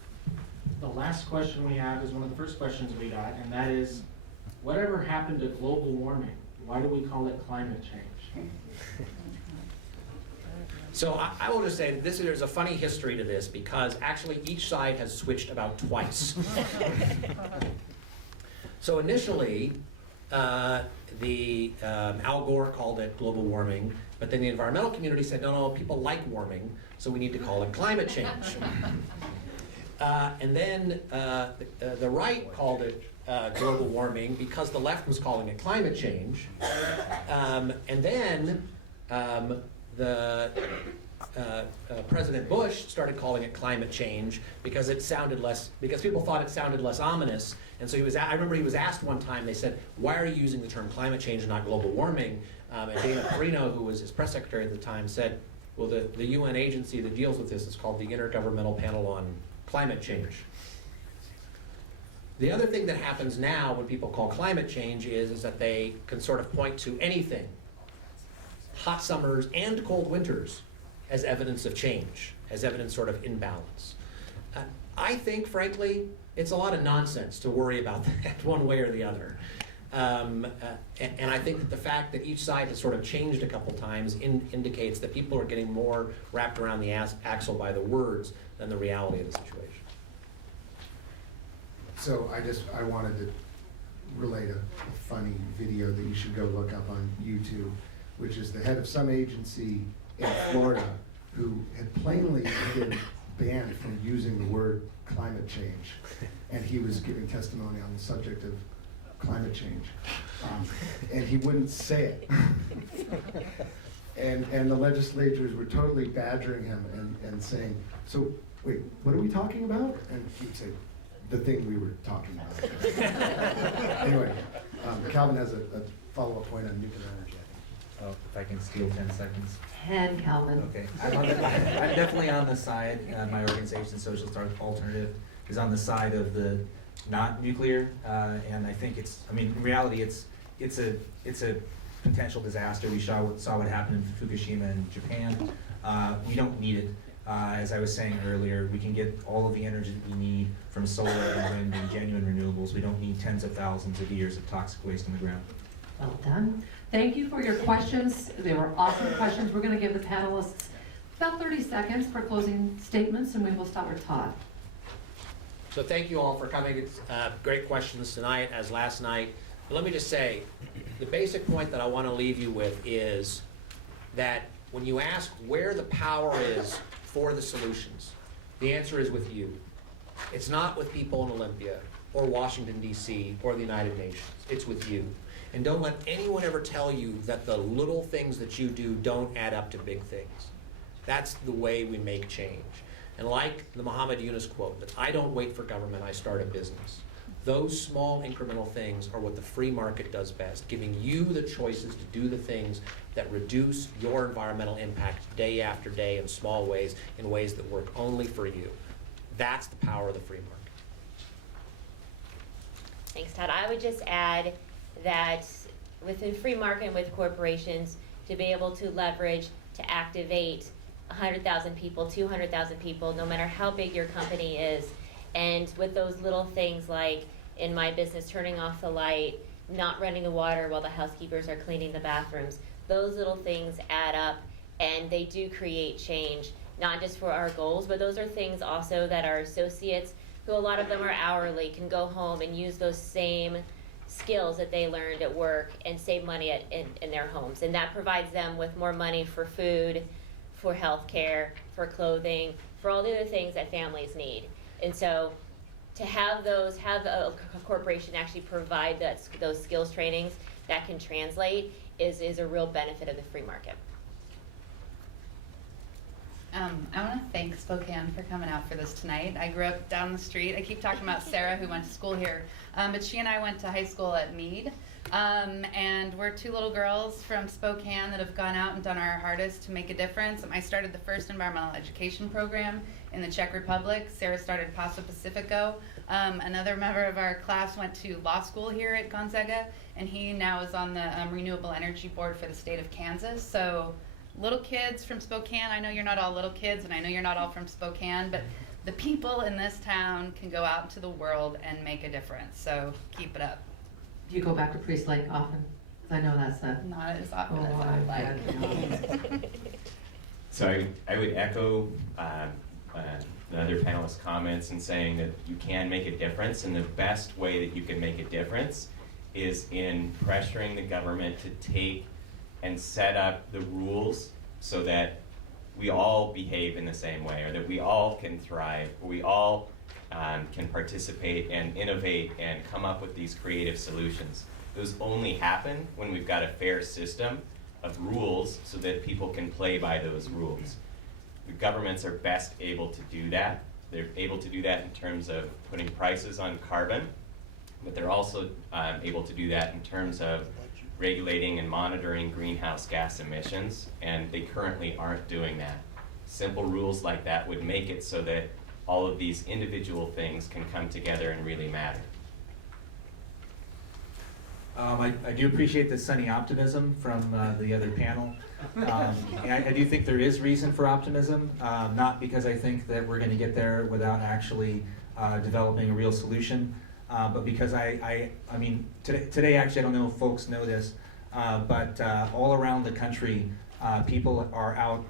The last question we have is one of the first questions we got, and that is, whatever happened to global warming? Why do we call it climate change? So I will just say that there's a funny history to this, because actually each side has switched about twice. So initially, Al Gore called it global warming, but then the environmental community said, no, people like warming, so we need to call it climate change. And then the right called it global warming because the left was calling it climate change. And then President Bush started calling it climate change because because people thought it sounded less ominous. And so I remember he was asked one time, they said, why are you using the term climate change and not global warming? And Dana Perino, who was his press secretary at the time, said, well, the UN agency that deals with this is called the Intergovernmental Panel on Climate Change. The other thing that happens now when people call climate change is that they can sort of point to anything, hot summers and cold winters, as evidence of change, as evidence sort of imbalance. I think, frankly, it's a lot of nonsense to worry about that one way or the other. And I think that the fact that each side has sort of changed a couple times indicates that people are getting more wrapped around the axle by the words than the reality of the situation. So I wanted to relate a funny video that you should go look up on YouTube, which is the head of some agency in Florida who had plainly been banned from using the word climate change. And he was giving testimony on the subject of climate change. And he wouldn't say it. And the legislators were totally badgering him and saying, so wait, what are we talking about? And he'd say, the thing we were talking about. Anyway, Calvin has a follow-up point on nuclear energy. Oh, if I can steal 10 seconds. 10, Calvin. Okay, I'm definitely on the side, my organization, Socialist Alternative, is on the side of the not nuclear, and I think in reality, it's a potential disaster. We saw what happened in Fukushima in Japan. We don't need it. As I was saying earlier, we can get all of the energy that we need from solar and wind and genuine renewables. We don't need tens of thousands of years of toxic waste in the ground. Well done. Thank you for your questions. They were awesome questions. We're going to give the panelists about 30 seconds for closing statements, and we will start with Todd. So thank you all for coming. It's great questions tonight as last night. But let me just say, the basic point that I want to leave you with is that when you ask where the power is for the solutions, the answer is with you. It's not with people in Olympia or Washington, D.C. or the United Nations. It's with you. And don't let anyone ever tell you that the little things that you do don't add up to big things. That's the way we make change. And like the Muhammad Yunus quote, that I don't wait for government, I start a business. Those small incremental things are what the free market does best, giving you the choices to do the things that reduce your environmental impact day after day in small ways, in ways that work only for you. That's the power of the free market. Thanks, Todd. I would just add that within free market and with corporations, to be able to leverage, to activate 100,000 people, 200,000 people, no matter how big your company is, and with those little things like, in my business, turning off the light, not running the water while the housekeepers are cleaning the bathrooms, those little things add up, and they do create change, not just for our goals, but those are things also that our associates, who a lot of them are hourly, can go home and use those same skills that they learned at work and save money in their homes. And that provides them with more money for food, for health care, for clothing, for all the other things that families need. And so to have a corporation actually provide those skills trainings that can translate is a real benefit of the free market. I want to thank Spokane for coming out for this tonight. I grew up down the street. I keep talking about Sarah, who went to school here, but she and I went to high school at Meade, and we're two little girls from Spokane that have gone out and done our hardest to make a difference. I started the first environmental education program in the Czech Republic. Sarah started Paso Pacifico. Another member of our class went to law school here at Gonzaga, and he now is on the Renewable Energy Board for the state of Kansas. So little kids from Spokane, I know you're not all little kids, and I know you're not all from Spokane, but the people in this town can go out into the world and make a difference. So keep it up. Do you go back to Priest Lake often? 'Cause I know that's a... Not as often as I'd like. So I would echo the other panelists' comments in saying that you can make a difference, and the best way that you can make a difference is in pressuring the government to take and set up the rules so that we all behave in the same way, or that we all can thrive, or we all can participate and innovate and come up with these creative solutions. Those only happen when we've got a fair system of rules so that people can play by those rules. The governments are best able to do that. They're able to do that in terms of putting prices on carbon, but they're also able to do that in terms of regulating and monitoring greenhouse gas emissions, and they currently aren't doing that. Simple rules like that would make it so that all of these individual things can come together and really matter. I do appreciate the sunny optimism from the other panel. And I do think there is reason for optimism, not because I think that we're going to get there without actually developing a real solution, but because I mean, today actually, I don't know if folks know this, but all around the country, people are out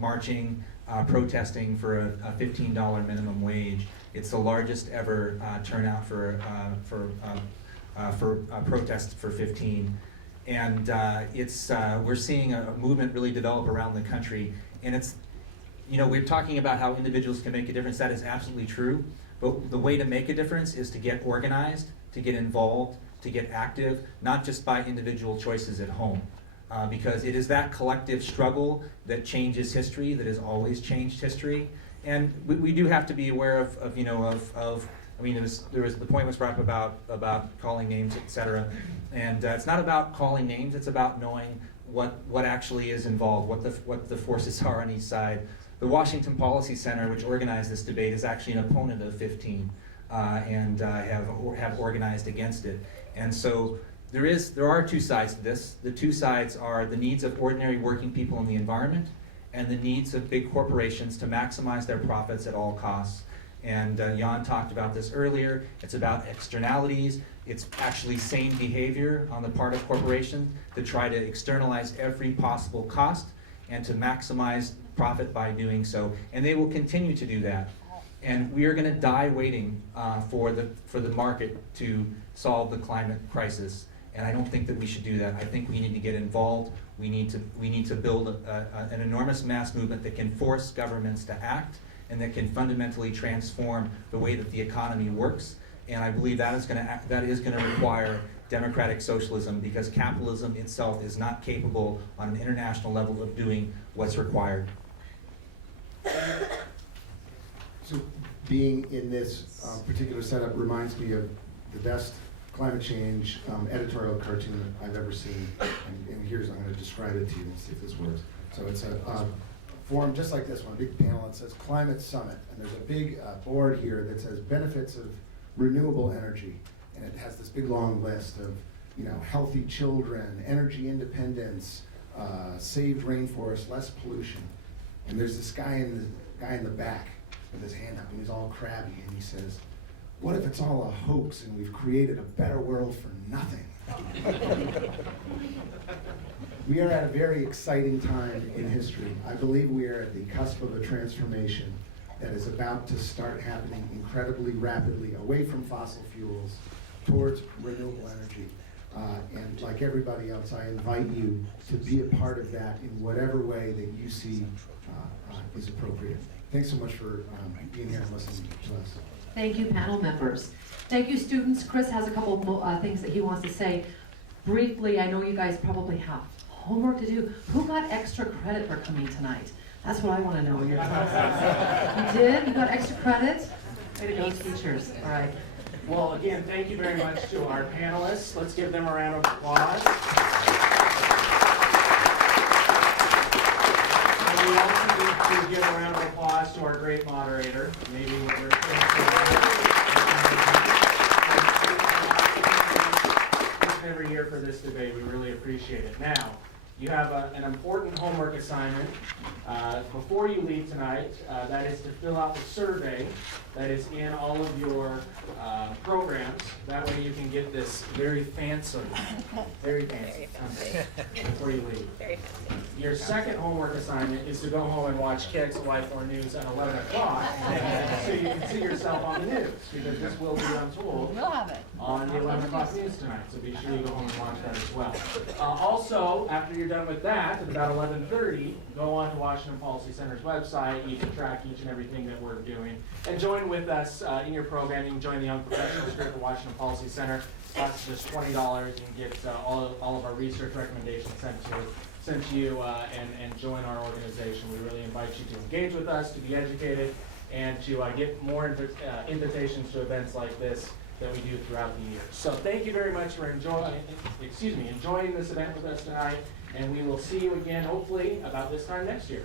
marching, protesting for a $15 minimum wage. It's the largest ever turnout for protests for 15. And we're seeing a movement really develop around the country. And it's, you know, we're talking about how individuals can make a difference. That is absolutely true. But the way to make a difference is to get organized, to get involved, to get active, not just by individual choices at home. Because it is that collective struggle that changes history, that has always changed history. And we do have to be aware of I mean, there was the point was brought up about calling names, et cetera. And it's not about calling names, it's about knowing what actually is involved, what the forces are on each side. The Washington Policy Center, which organized this debate, is actually an opponent of 15 and have organized against it. And so there are two sides to this. The two sides are the needs of ordinary working people in the environment and the needs of big corporations to maximize their profits at all costs. And Jan talked about this earlier. It's about externalities. It's actually sane behavior on the part of corporations to try to externalize every possible cost and to maximize profit by doing so. And they will continue to do that. And we are going to die waiting for the market to solve the climate crisis. And I don't think that we should do that. I think we need to get involved. We need to build an enormous mass movement that can force governments to act and that can fundamentally transform the way that the economy works. And I believe that is going to require democratic socialism, because capitalism itself is not capable on an international level of doing what's required. So being in this particular setup reminds me of the best climate change editorial cartoon I've ever seen. And here's, I'm going to describe it to you and see if this works. So it's a form just like this one, a big panel. It says Climate Summit. And there's a big board here that says benefits of renewable energy. And it has this big long list of, you know, healthy children, energy independence, saved rainforest, less pollution. And there's this guy in the back with his hand up, and he's all crabby, and he says, "What if it's all a hoax and we've created a better world for nothing?" We are at a very exciting time in history. I believe we are at the cusp of a transformation that is about to start happening incredibly rapidly away from fossil fuels towards renewable energy. And like everybody else, I invite you to be a part of that in whatever way that you see is appropriate. Thanks so much for being here and listening to us. Thank you, panel members. Thank you, students. Chris has a couple of things that he wants to say. Briefly, I know you guys probably have homework to do. Who got extra credit for coming tonight? That's what I want to know. You did? You got extra credit? Way to go, teachers. All right. Well, again, thank you very much to our panelists. Let's give them a round of applause. And we also need to give a round of applause to our great moderator. Maybe we're every year for this debate. We really appreciate it. Now, you have an important homework assignment before you leave tonight. That is to fill out the survey that is in all of your programs. That way you can get this very fancy before you leave. Very fancy. Your second homework assignment is to go home and watch KXLY4 News at 11 o'clock so you can see yourself on the news, because this will be untold on the 11 o'clock news tonight. So be sure you go home and watch that as well. Also, after you're done with that, at about 11:30, go on to Washington Policy Center's website. You can track each and everything that we're doing. And join with us in your programming. Join the Young Professionals group at Washington Policy Center. Costs just $20. You can get all of our research recommendations sent to you and join our organization. We really invite you to engage with us, to be educated, and to get more invitations to events like this that we do throughout the year. So thank you very much for enjoying this event with us tonight, and we will see you again hopefully about this time next year.